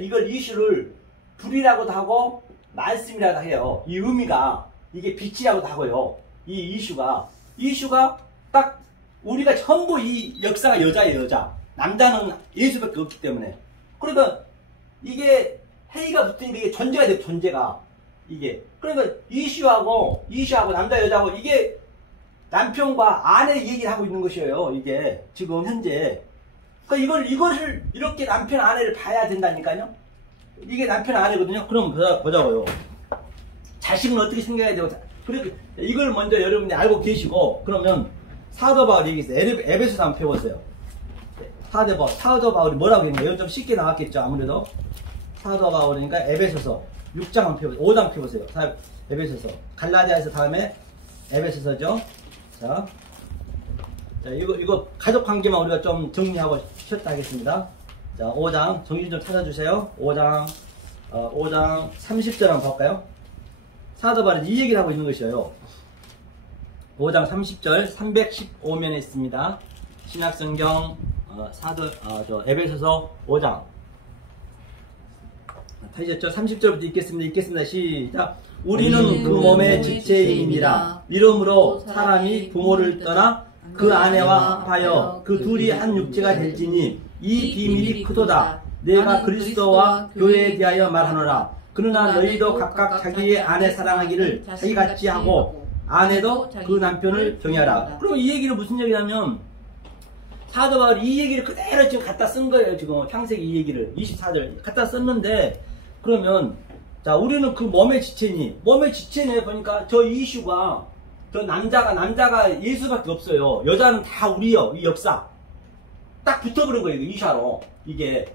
이걸 이슈를 불이라고도 하고 말씀이라고 해요. 이 의미가 이게 빛이라고도 하고요. 이 이슈가 딱 우리가 전부 이 역사가 여자예요. 여자. 남자는 예수밖에 없기 때문에. 그러니까 이게 해이가 붙으니까 이게 존재가 돼요. 존재가 이게. 그러니까 이슈하고 남자 여자하고 이게 남편과 아내 얘기를 하고 있는 것이에요. 이게 지금 현재. 그러니까 이것을 이렇게 남편 아내를 봐야 된다니까요. 이게 남편 아내거든요. 그럼 보자고요. 자식은 어떻게 생겨야 되고 그렇게 이걸 먼저 여러분들이 알고 계시고 그러면 사도 바울이 얘기했어요. 에베소서 한번 펴보세요. 사도 바울이 뭐라고 했는가? 이건 좀 쉽게 나왔겠죠. 아무래도 사도 바울이니까 에베소서 6장 한번 펴보세요. 5장 펴보세요. 에베소서 갈라디아에서 다음에 에베소서죠. 자 이거 가족 관계만 우리가 좀 정리하고 쉬었다 하겠습니다. 자 5장 정신 좀 찾아주세요. 5장 30절 한번 볼까요? 사도 바울이 이 얘기를 하고 있는 것이에요. 5장 30절 315면에 있습니다. 신약성경 에베소서 5장 다시죠. 30절부터 읽겠습니다. 시작. 우리는 그 몸의 지체임이라. 이러므로 사람이 부모를 떠나 그 아내와 합하여 그 둘이 한 육체가 될지니 이 비밀이 크도다. 내가 그리스도와 교회에 대하여 말하노라. 그러나 너희도 각각 자기의 아내 사랑하기를 자기같이 하고 아내도 그 남편을 경외하라. 그럼 이 얘기는 무슨 얘기냐면 사도 바울이 이 얘기를 그대로 지금 갖다 쓴 거예요. 지금 창세기 이 얘기를 24절 갖다 썼는데, 그러면 자 우리는 그 몸의 지체니 보니까 저 이슈가 저 남자가 예수밖에 없어요. 여자는 다 우리요. 이 역사 딱 붙어버린 거예요. 이슈로 이게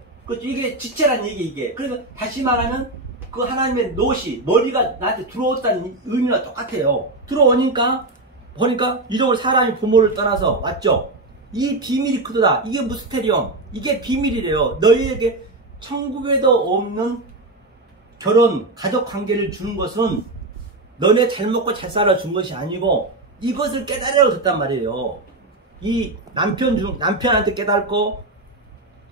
지체란 얘기 이게. 그래서 다시 말하면 그 하나님의 노시 머리가 나한테 들어왔다는 의미와 똑같아요. 들어오니까 보니까 이적으로 사람이 부모를 떠나서 왔죠. 이 비밀이 크도다. 이게 무스테리움. 이게 비밀이래요. 너희에게 천국에도 없는 결혼, 가족 관계를 주는 것은 너네 잘 먹고 잘 살아 준 것이 아니고 이것을 깨달으라고 줬단 말이에요. 이 남편한테 깨닫고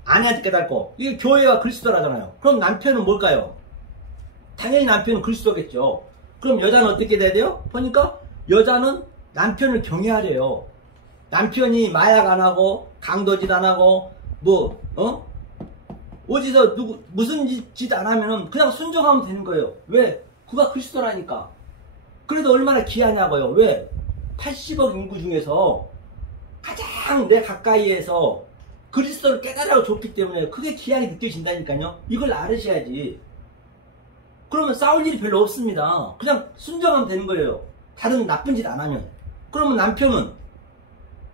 아내한테 깨닫고, 이게 교회와 그리스도라잖아요. 그럼 남편은 뭘까요? 당연히 남편은 그리스도겠죠. 그럼 여자는 어떻게 돼야 돼요? 보니까 여자는 남편을 경외하래요. 남편이 마약 안 하고 강도짓 안 하고 어디서 무슨 짓 안 하면은 그냥 순종하면 되는 거예요. 왜? 그가 그리스도라니까. 그래도 얼마나 귀하냐고요. 왜? 80억 인구 중에서 가장 내 가까이에서 그리스도를 깨달으라고 줬기 때문에 그게 귀하게 느껴진다니까요. 이걸 알으셔야지. 그러면 싸울 일이 별로 없습니다. 그냥 순종하면 되는 거예요. 다른 나쁜 짓 안 하면. 그러면 남편은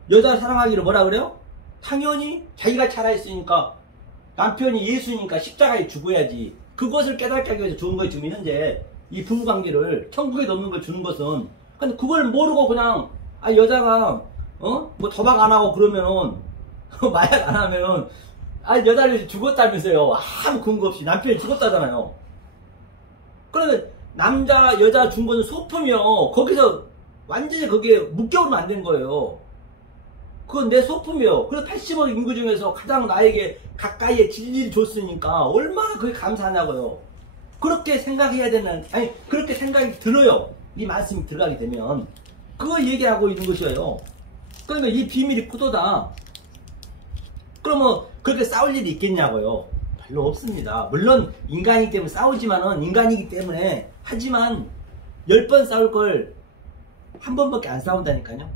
여자 사랑하기를 뭐라 그래요? 당연히 자기가 살아있으니까 남편이 예수니까 십자가에 죽어야지. 그것을 깨닫게 하기 위해서 좋은 거예요. 지금 현재 이 부부관계를 천국에 넣는 걸 주는 것은. 근데 그걸 모르고 그냥 여자가 뭐 도박 안 하고 그러면은 마약 안 하면은 여자를 죽었다면서요. 아무 근거 없이 남편이 죽었다잖아요. 그러면 남자 여자 준 거는 소품이요. 거기서 완전히 거기에 묶여오면 안 되는 거예요. 그건 내 소품이요. 그래서 80억 인구 중에서 가장 나에게 가까이에 진리를 줬으니까 얼마나 그게 감사하냐고요. 그렇게 생각해야 되는, 그렇게 생각이 들어요. 이 말씀이 들어가게 되면. 그걸 얘기하고 있는 것이에요. 그러니까 이 비밀이 크도다. 그러면 그렇게 싸울 일이 있겠냐고요. 별로 없습니다. 물론 인간이기 때문에 싸우지만은, 인간이기 때문에 하지만 10번 싸울 걸 한 번밖에 안 싸운다니까요.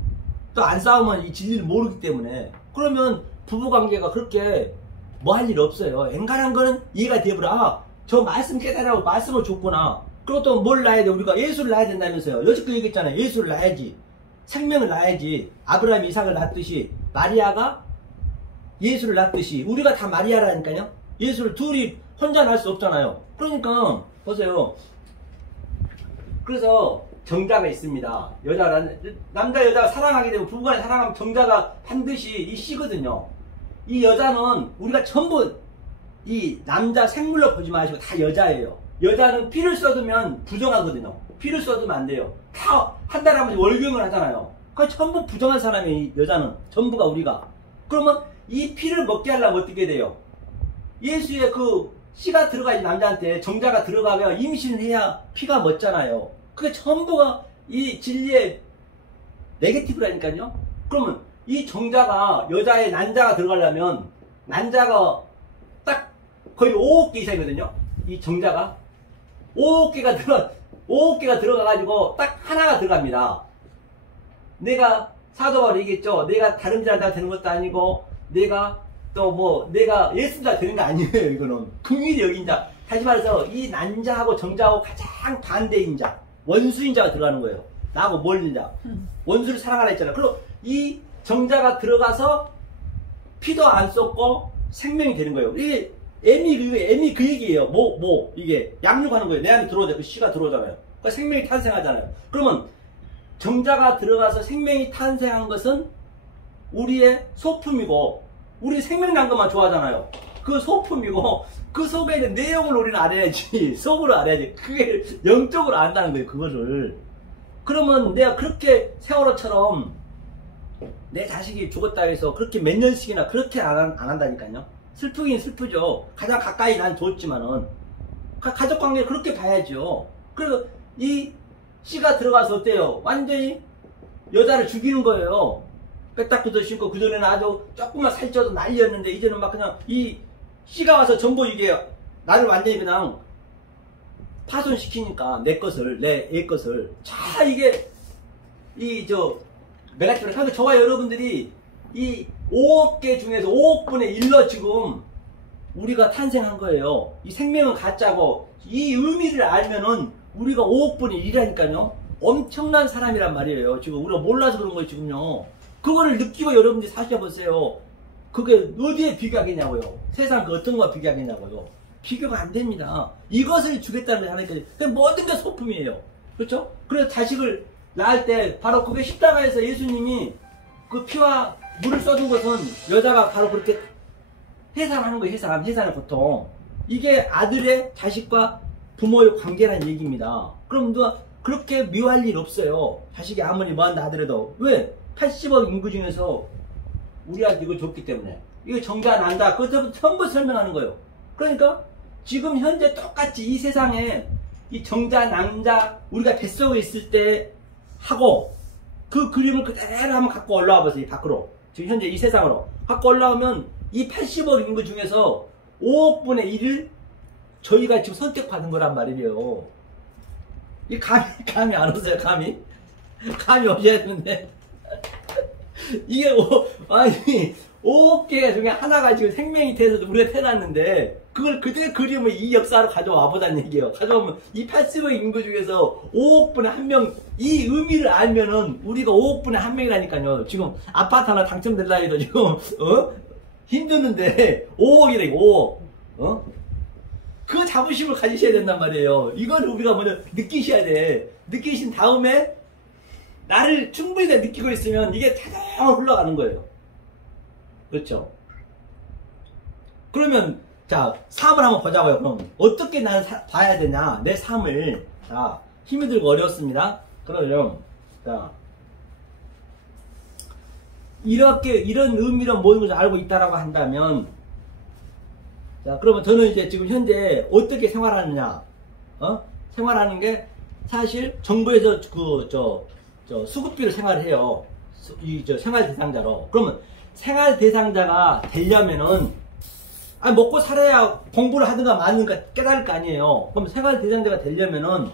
또 안 싸우면 이 진리를 모르기 때문에. 그러면 부부관계가 그렇게 뭐 할 일 없어요. 엔간한 거는 이해가 되버려. 저 말씀 깨달으라고 말씀을 줬구나. 그리고 또 뭘 낳아야 돼? 우리가 예수를 낳아야 된다면서요. 여지껏 얘기했잖아요. 예수를 낳아야지. 생명을 낳아야지. 아브라함이 이삭을 낳았듯이 마리아가 예수를 낳았듯이 우리가 다 마리아라니까요. 예수를 둘이 혼자 낳을 수 없잖아요. 그러니까 보세요. 그래서 정자가 있습니다. 남자 여자가 사랑하게 되면 부부간에 사랑하면 정자가 반드시 이 씨거든요. 이 여자는 우리가 전부 이 남자 생물로 보지 마시고 다 여자예요. 여자는 피를 쏟으면 부정하거든요. 피를 쏟으면 안 돼요. 다 한 달에 한 번씩 월경을 하잖아요. 그러니까 전부 부정한 사람이 이 여자는 전부가 우리가. 그러면 이 피를 먹게 하려면 어떻게 돼요? 예수의 그 씨가 들어가야지. 남자한테 정자가 들어가면 임신을 해야 피가 먹잖아요. 그게 전부가 이 진리의 네게티브라니까요. 그러면 이 정자가 여자의 난자가 들어가려면 난자가 딱 거의 5억 개 이상이거든요. 이 정자가 5억 개가 들어가가지고 딱 하나가 들어갑니다. 내가 사도 바울이 얘기했죠. 내가 다른 자한테 되는 것도 아니고 내가 또 내가 예수자 되는 거 아니에요. 이거는 긍휼히 여긴 자. 다시 말해서 이 난자하고 정자하고 가장 반대인 자, 원수인 자가 들어가는 거예요. 나하고 멀린 자. 원수를 사랑하라 했잖아요. 그리고 이 정자가 들어가서 피도 안 쏟고 생명이 되는 거예요. 이게 애미 그 얘기예요. 이게 양육하는 거예요. 내 안에 들어오잖아요. 그 씨가 들어오잖아요. 그러니까 생명이 탄생하잖아요. 그러면 정자가 들어가서 생명이 탄생한 것은 우리의 소품이고 우리 생명 난 것만 좋아하잖아요. 그 소품이고 그 속에 있는 내용을 우리는 알아야지. 속으로 알아야지. 그게 영적으로 안다는 거예요. 그거를. 그러면 내가 그렇게 세월호처럼 내 자식이 죽었다 해서 그렇게 몇 년씩이나 그렇게 안 한다니까요. 슬프긴 슬프죠. 가장 가까이 난 뒀지만은 가족관계 그렇게 봐야죠. 그래서 이 씨가 들어가서 어때요? 완전히 여자를 죽이는 거예요. 빼딱구도 신고 그전에는 아주 조금만 살쪄도 난리였는데 이제는 막 그냥 이 씨가 와서 전부 이게 나를 완전히 그냥 파손시키니까 내 것을, 내 애 것을. 자, 이게, 메가트론. 그러니까 저와 여러분들이 이 5억 개 중에서 5억분의 1로 지금 우리가 탄생한 거예요. 이 생명은 가짜고, 이 의미를 알면은 우리가 5억분의 1이라니까요. 엄청난 사람이란 말이에요. 지금 우리가 몰라서 그런 거예요, 지금요. 그거를 느끼고 여러분들이 사셔보세요. 그게 어디에 비교하겠냐고요. 세상 그 어떤 거와 비교하겠냐고요. 비교가 안 됩니다. 이것을 주겠다는 하나님께 모든 게 소품이에요. 그렇죠? 그래서 자식을 낳을 때 바로 그게 십자가에서 예수님이 그 피와 물을 쏟은 것은 여자가 바로 그렇게 해산하는 거예요. 해산의 고통. 이게 아들의 자식과 부모의 관계라는 얘기입니다. 그럼 누가 그렇게 미워할 일 없어요. 자식이 아무리 뭐한다 하더라도. 왜? 80억 인구 중에서 우리한테 이거 줬기 때문에. 이거 정자 난다. 그것부터 전부 설명하는 거예요. 그러니까 지금 현재 똑같이 이 세상에 이 정자, 낭자, 우리가 뱃속에 있을 때 하고 그 그림을 그대로 한번 갖고 올라와 보세요. 이 밖으로. 지금 현재 이 세상으로. 갖고 올라오면 이 80억 인구 중에서 5억분의 1을 저희가 지금 선택받은 거란 말이에요. 이 감이 안 오세요, 감이? 감이 오셔야 되는데. 이게, 아니, 5억 개 중에 하나가 지금 생명이 돼서 우리가 태어났는데, 그걸 그대로 그림을 이 역사로 가져와 보자는 얘기예요. 가져오면, 이 80억 인구 중에서 5억분의 1명, 이 의미를 알면은, 우리가 5억분의 1명이라니까요. 지금 아파트 하나 당첨될라 해도 지금, 힘드는데, 5억이래, 5억. 그 자부심을 가지셔야 된단 말이에요. 이걸 우리가 먼저 느끼셔야 돼. 느끼신 다음에 나를 충분히 느끼고 있으면 이게 자동 흘러가는 거예요. 그렇죠? 그러면 자, 삶을 한번 보자고요. 그럼 어떻게 나는 봐야 되냐? 내 삶을. 자, 힘이 들고 어렵습니다. 그러면 자, 이렇게 이런 의미로 모든 것을 알고 있다라고 한다면, 자, 그러면 저는 이제 지금 현재 어떻게 생활하느냐, 생활하는 게 사실 정부에서 수급비로 생활을 해요. 생활 대상자로. 그러면 생활 대상자가 되려면은, 먹고 살아야 공부를 하든가 마든가 깨달을 거 아니에요. 그럼 생활 대상자가 되려면은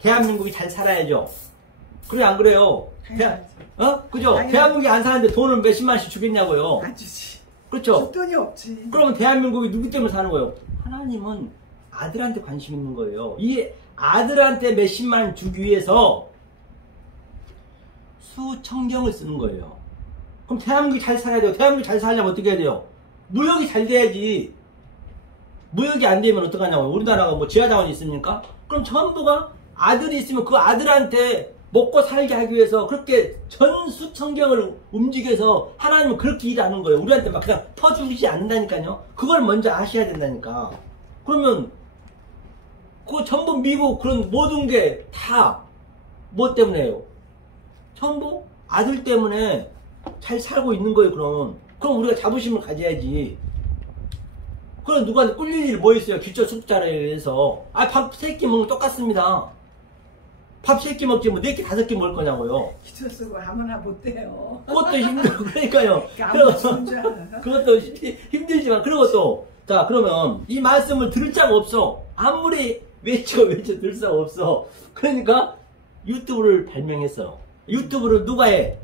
대한민국이 잘 살아야죠. 그래, 안 그래요? 그죠? 대한민국이 안 사는데 돈을 몇십만씩 주겠냐고요. 안 주지. 그렇죠? 줄 돈이 없지. 그러면 대한민국이 누구 때문에 사는 거예요? 하나님은 아들한테 관심 있는 거예요. 이 아들한테 몇십만 주기 위해서 수천경을 쓰는 거예요. 그럼 대한민국이 잘 살아야 돼요. 대한민국이 잘 살려면 어떻게 해야 돼요? 무역이 잘 돼야지. 무역이 안 되면 어떡하냐고요. 우리나라가 뭐 지하자원이 있습니까? 그럼 전부가 아들이 있으면 그 아들한테 먹고 살게 하기 위해서 그렇게 전 수천경을 움직여서 하나님은 그렇게 일하는 거예요. 우리한테 막 그냥 퍼주지 않는다니까요. 그걸 먼저 아셔야 된다니까. 그러면 그거 전부 미국 그런 모든 게 다 뭐 때문에요? 전부 아들 때문에 잘 살고 있는 거예요. 그럼 우리가 자부심을 가져야지. 그럼 누가 꿀릴 일 뭐 있어요? 기초 숙자에 해서. 밥 3끼 먹으면 똑같습니다. 밥 3끼 먹지 뭐 4끼 5끼 먹을 거냐고요. 기초 쓰고 아무나 못 돼요. 그것도 힘들어. 그러니까요. 그것도 힘들지만, 그리고 또, 자, 그러면 이 말씀을 들을 자가 없어. 아무리 외쳐 들 수가 없어. 그러니까 유튜브를 발명했어. 유튜브를 누가 해?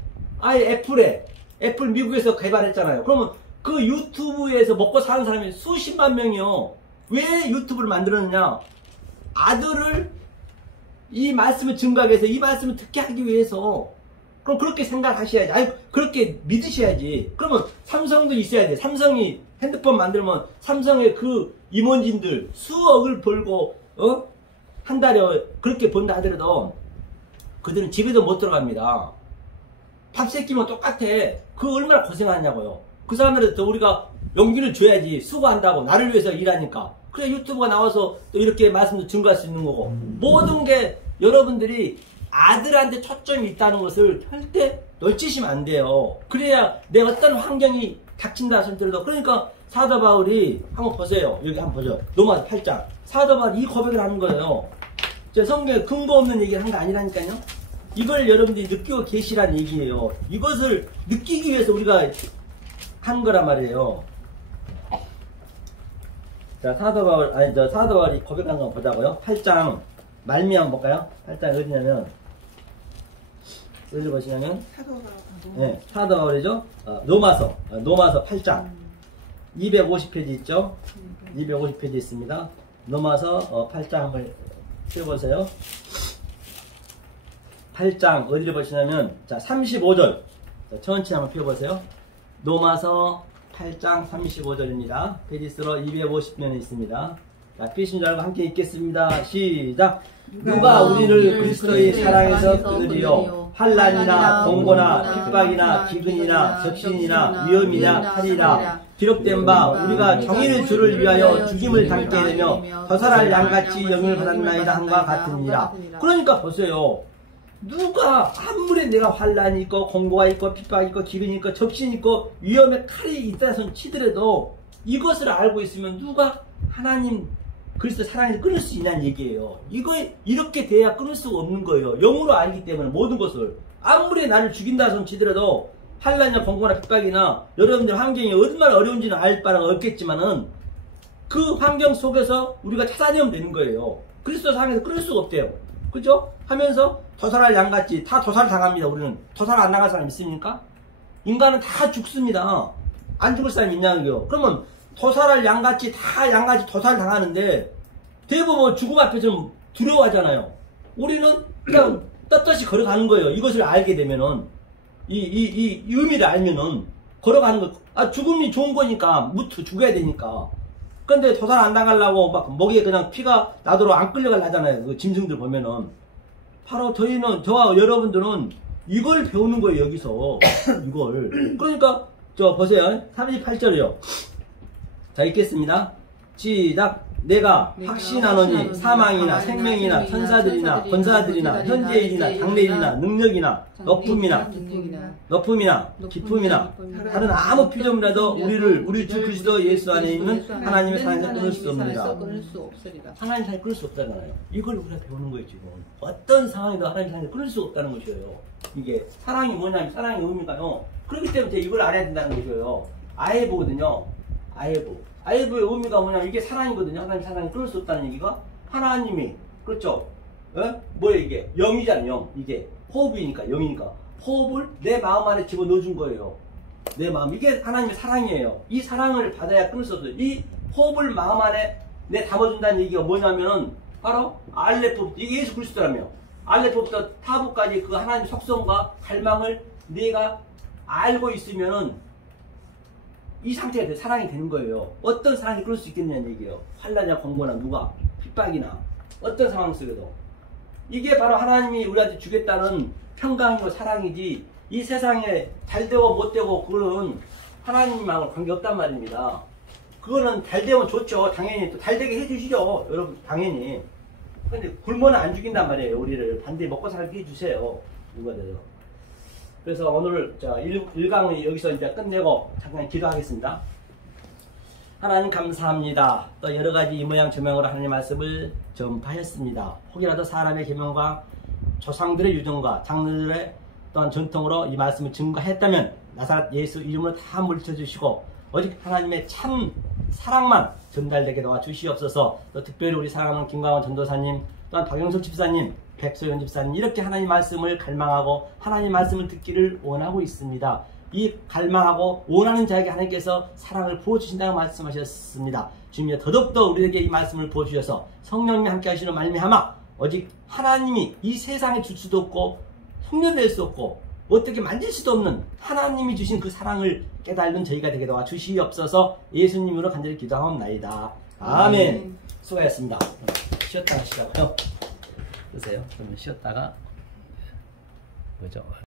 애플에. 애플 미국에서 개발했잖아요. 그러면 그 유튜브에서 먹고 사는 사람이 수십만 명이요. 왜 유튜브를 만들었느냐? 아들을 이 말씀을 증거하기 위해서, 이 말씀을 듣게 하기 위해서. 그럼 그렇게 생각하셔야지. 그렇게 믿으셔야지. 그러면 삼성도 있어야 돼. 삼성이 핸드폰 만들면 삼성의 그 임원진들 수억을 벌고, 한 달에 그렇게 번다 하더라도 그들은 집에도 못 들어갑니다. 밥 3끼면 똑같아. 그 얼마나 고생하냐고요. 그 사람들한테 우리가 용기를 줘야지. 수고한다고. 나를 위해서 일하니까. 그래, 유튜브가 나와서 또 이렇게 말씀도 증거할 수 있는 거고. 모든 게 여러분들이 아들한테 초점이 있다는 것을 절대 놓치시면 안 돼요. 그래야 내 어떤 환경이 닥친다 하더라도. 그러니까 사도 바울이 한번 보세요. 여기 한번 보죠. 로마서 8장. 사도 바울이 이 고백을 하는 거예요. 성경에 근거 없는 얘기를 한 거 아니라니까요. 이걸 여러분들이 느끼고 계시라는 얘기예요. 이것을 느끼기 위해서 우리가 한 거란 말이에요. 자, 사도 바울이 고백한 거 보자고요. 8장 말미 한번 볼까요? 8장 어디냐면 어디를 보시냐면 네, 사도 바울이죠. 로마서 8장 250페이지 있죠. 250페이지 있습니다. 로마서 8장 한번 펴보세요. 8장 어디를 보시냐면 자 35절 천천히 한번 펴보세요. 로마서 8장 35절입니다. 페이지스로 250면에 있습니다. 자, 피신 줄 알고 함께 읽겠습니다. 시작. 누가 우리를 그리스도의 사랑에서 끊으리요 환난이나 공고나 핍박이나 기근이나 적신이나 위험이나 칼이라 기록된 바 우리가 정의의 주를 위하여 죽임을 당게 되며 더살할 양같이 영을 받았나이다 함과 같으니라. 그러니까 보세요. 누가 아무리 내가 환란이 있고 공고가 있고 핍박이 있고 기근이 있고 적신이 있고 위험의 칼이 있다손 치더라도 이것을 알고 있으면 누가 하나님 그리스도 사랑에서 끊을 수 있냐는 얘기예요. 이거 이렇게 돼야 끊을 수가 없는 거예요. 영으로 알기 때문에 모든 것을 아무리 나를 죽인다 손 치더라도 환란이나 공고나 핍박이나 여러분들 환경이 얼마나 어려운지는 알 바가 없겠지만은 그 환경 속에서 우리가 찾아내면 되는 거예요. 그리스도 사랑에서 끊을 수가 없대요. 그죠? 하면서 도살할 양같이 다 도살 당합니다. 우리는 도살 안 당할 사람 있습니까? 인간은 다 죽습니다. 안 죽을 사람 있냐고요. 그러면 도살할 양같이 다 양같이 도살 당하는데 대부분 죽음 앞에 좀 두려워하잖아요. 우리는 그냥 떳떳이 걸어가는 거예요. 이것을 알게 되면은 이 의미를 알면은 걸어가는 거. 아 죽음이 좋은 거니까 무트 죽어야 되니까. 근데 도살 안 당하려고 막 목에 그냥 피가 나도록 안 끌려가려잖아요. 그 짐승들 보면은. 바로 저와 여러분들은 이걸 배우는 거예요, 여기서. 이걸. 그러니까, 보세요. 38절이요. 자, 읽겠습니다. 시작. 내가 확신하노니 사망이나 생명이나 천사들이나 권사들이나 현재일이나 장래일이나 능력이나 높음이나 깊음이나 다른 아무 피조물이라도 우리 주 그리스도 예수 안에 있는 하나님의 사랑에서 끊을 수 없느니라. 하나님 사랑에 끊을 수 없잖아요. 이걸 우리가 배우는 거예요, 지금. 어떤 상황에도 하나님 사랑에 끊을 수 없다는 것이에요. 이게 사랑이 뭐냐면 사랑의 의미가요. 그렇기 때문에 이걸 알아야 된다는 것이에요. 아예보거든요. 아예보의 의미가 뭐냐면 이게 사랑이거든요. 하나님 사랑이 끊을 수 없다는 얘기가 하나님이 그렇죠. 뭐예요 이게? 영이잖아요. 영. 이게 호흡이니까 영이니까 호흡을 내 마음 안에 집어넣어준 거예요. 내 마음. 이게 하나님의 사랑이에요. 이 사랑을 받아야 끊을 수 없어요. 이 호흡을 마음 안에 내 담아준다는 얘기가 뭐냐면은 바로 알레프부터 이게 예수 그리스도라며 알레프부터 타부까지 그 하나님의 속성과 갈망을 내가 알고 있으면은 이 상태가 사랑이 되는 거예요. 어떤 사랑이 그럴 수 있겠냐는 얘기예요. 환난이나 공고나 누가 핍박이나 어떤 상황 속에도 이게 바로 하나님이 우리한테 주겠다는 평강이고 사랑이지 이 세상에 잘되고 못되고 그거는 하나님하고 관계없단 말입니다. 그거는 잘되면 좋죠. 당연히 또 잘되게 해주시죠. 여러분 당연히. 근데 굶어는 안 죽인단 말이에요. 우리를 반드시 먹고 살게 해주세요. 이거대로. 그래서 오늘 1강을 여기서 이제 끝내고 잠깐 기도하겠습니다. 하나님 감사합니다. 또 여러가지 이 모양 저 모양으로 하나님의 말씀을 전파했습니다. 혹이라도 사람의 계명과 조상들의 유전과 장로들의 또한 전통으로 이 말씀을 증거했다면 나사렛 예수 이름으로 다 물리쳐주시고 오직 하나님의 참 사랑만 전달되게 도와주시옵소서. 또 특별히 우리 사랑하는 김광원 전도사님 또한 박영석 집사님 백소연 집사님 이렇게 하나님 말씀을 갈망하고 하나님 말씀을 듣기를 원하고 있습니다. 이 갈망하고 원하는 자에게 하나님께서 사랑을 부어주신다고 말씀하셨습니다. 주님이 더욱더 우리에게 이 말씀을 부어주셔서 성령님이 함께 하시는 말미암아 오직 하나님이 이 세상에 줄 수도 없고 흉내낼 수 없고 어떻게 만질 수도 없는 하나님이 주신 그 사랑을 깨달는 저희가 되게 도와주시옵소서. 예수님으로 간절히 기도하옵나이다. 아멘. 수고하셨습니다. 쉬었다 하시라고요. 보세요. 그러면 쉬었다가 뭐죠?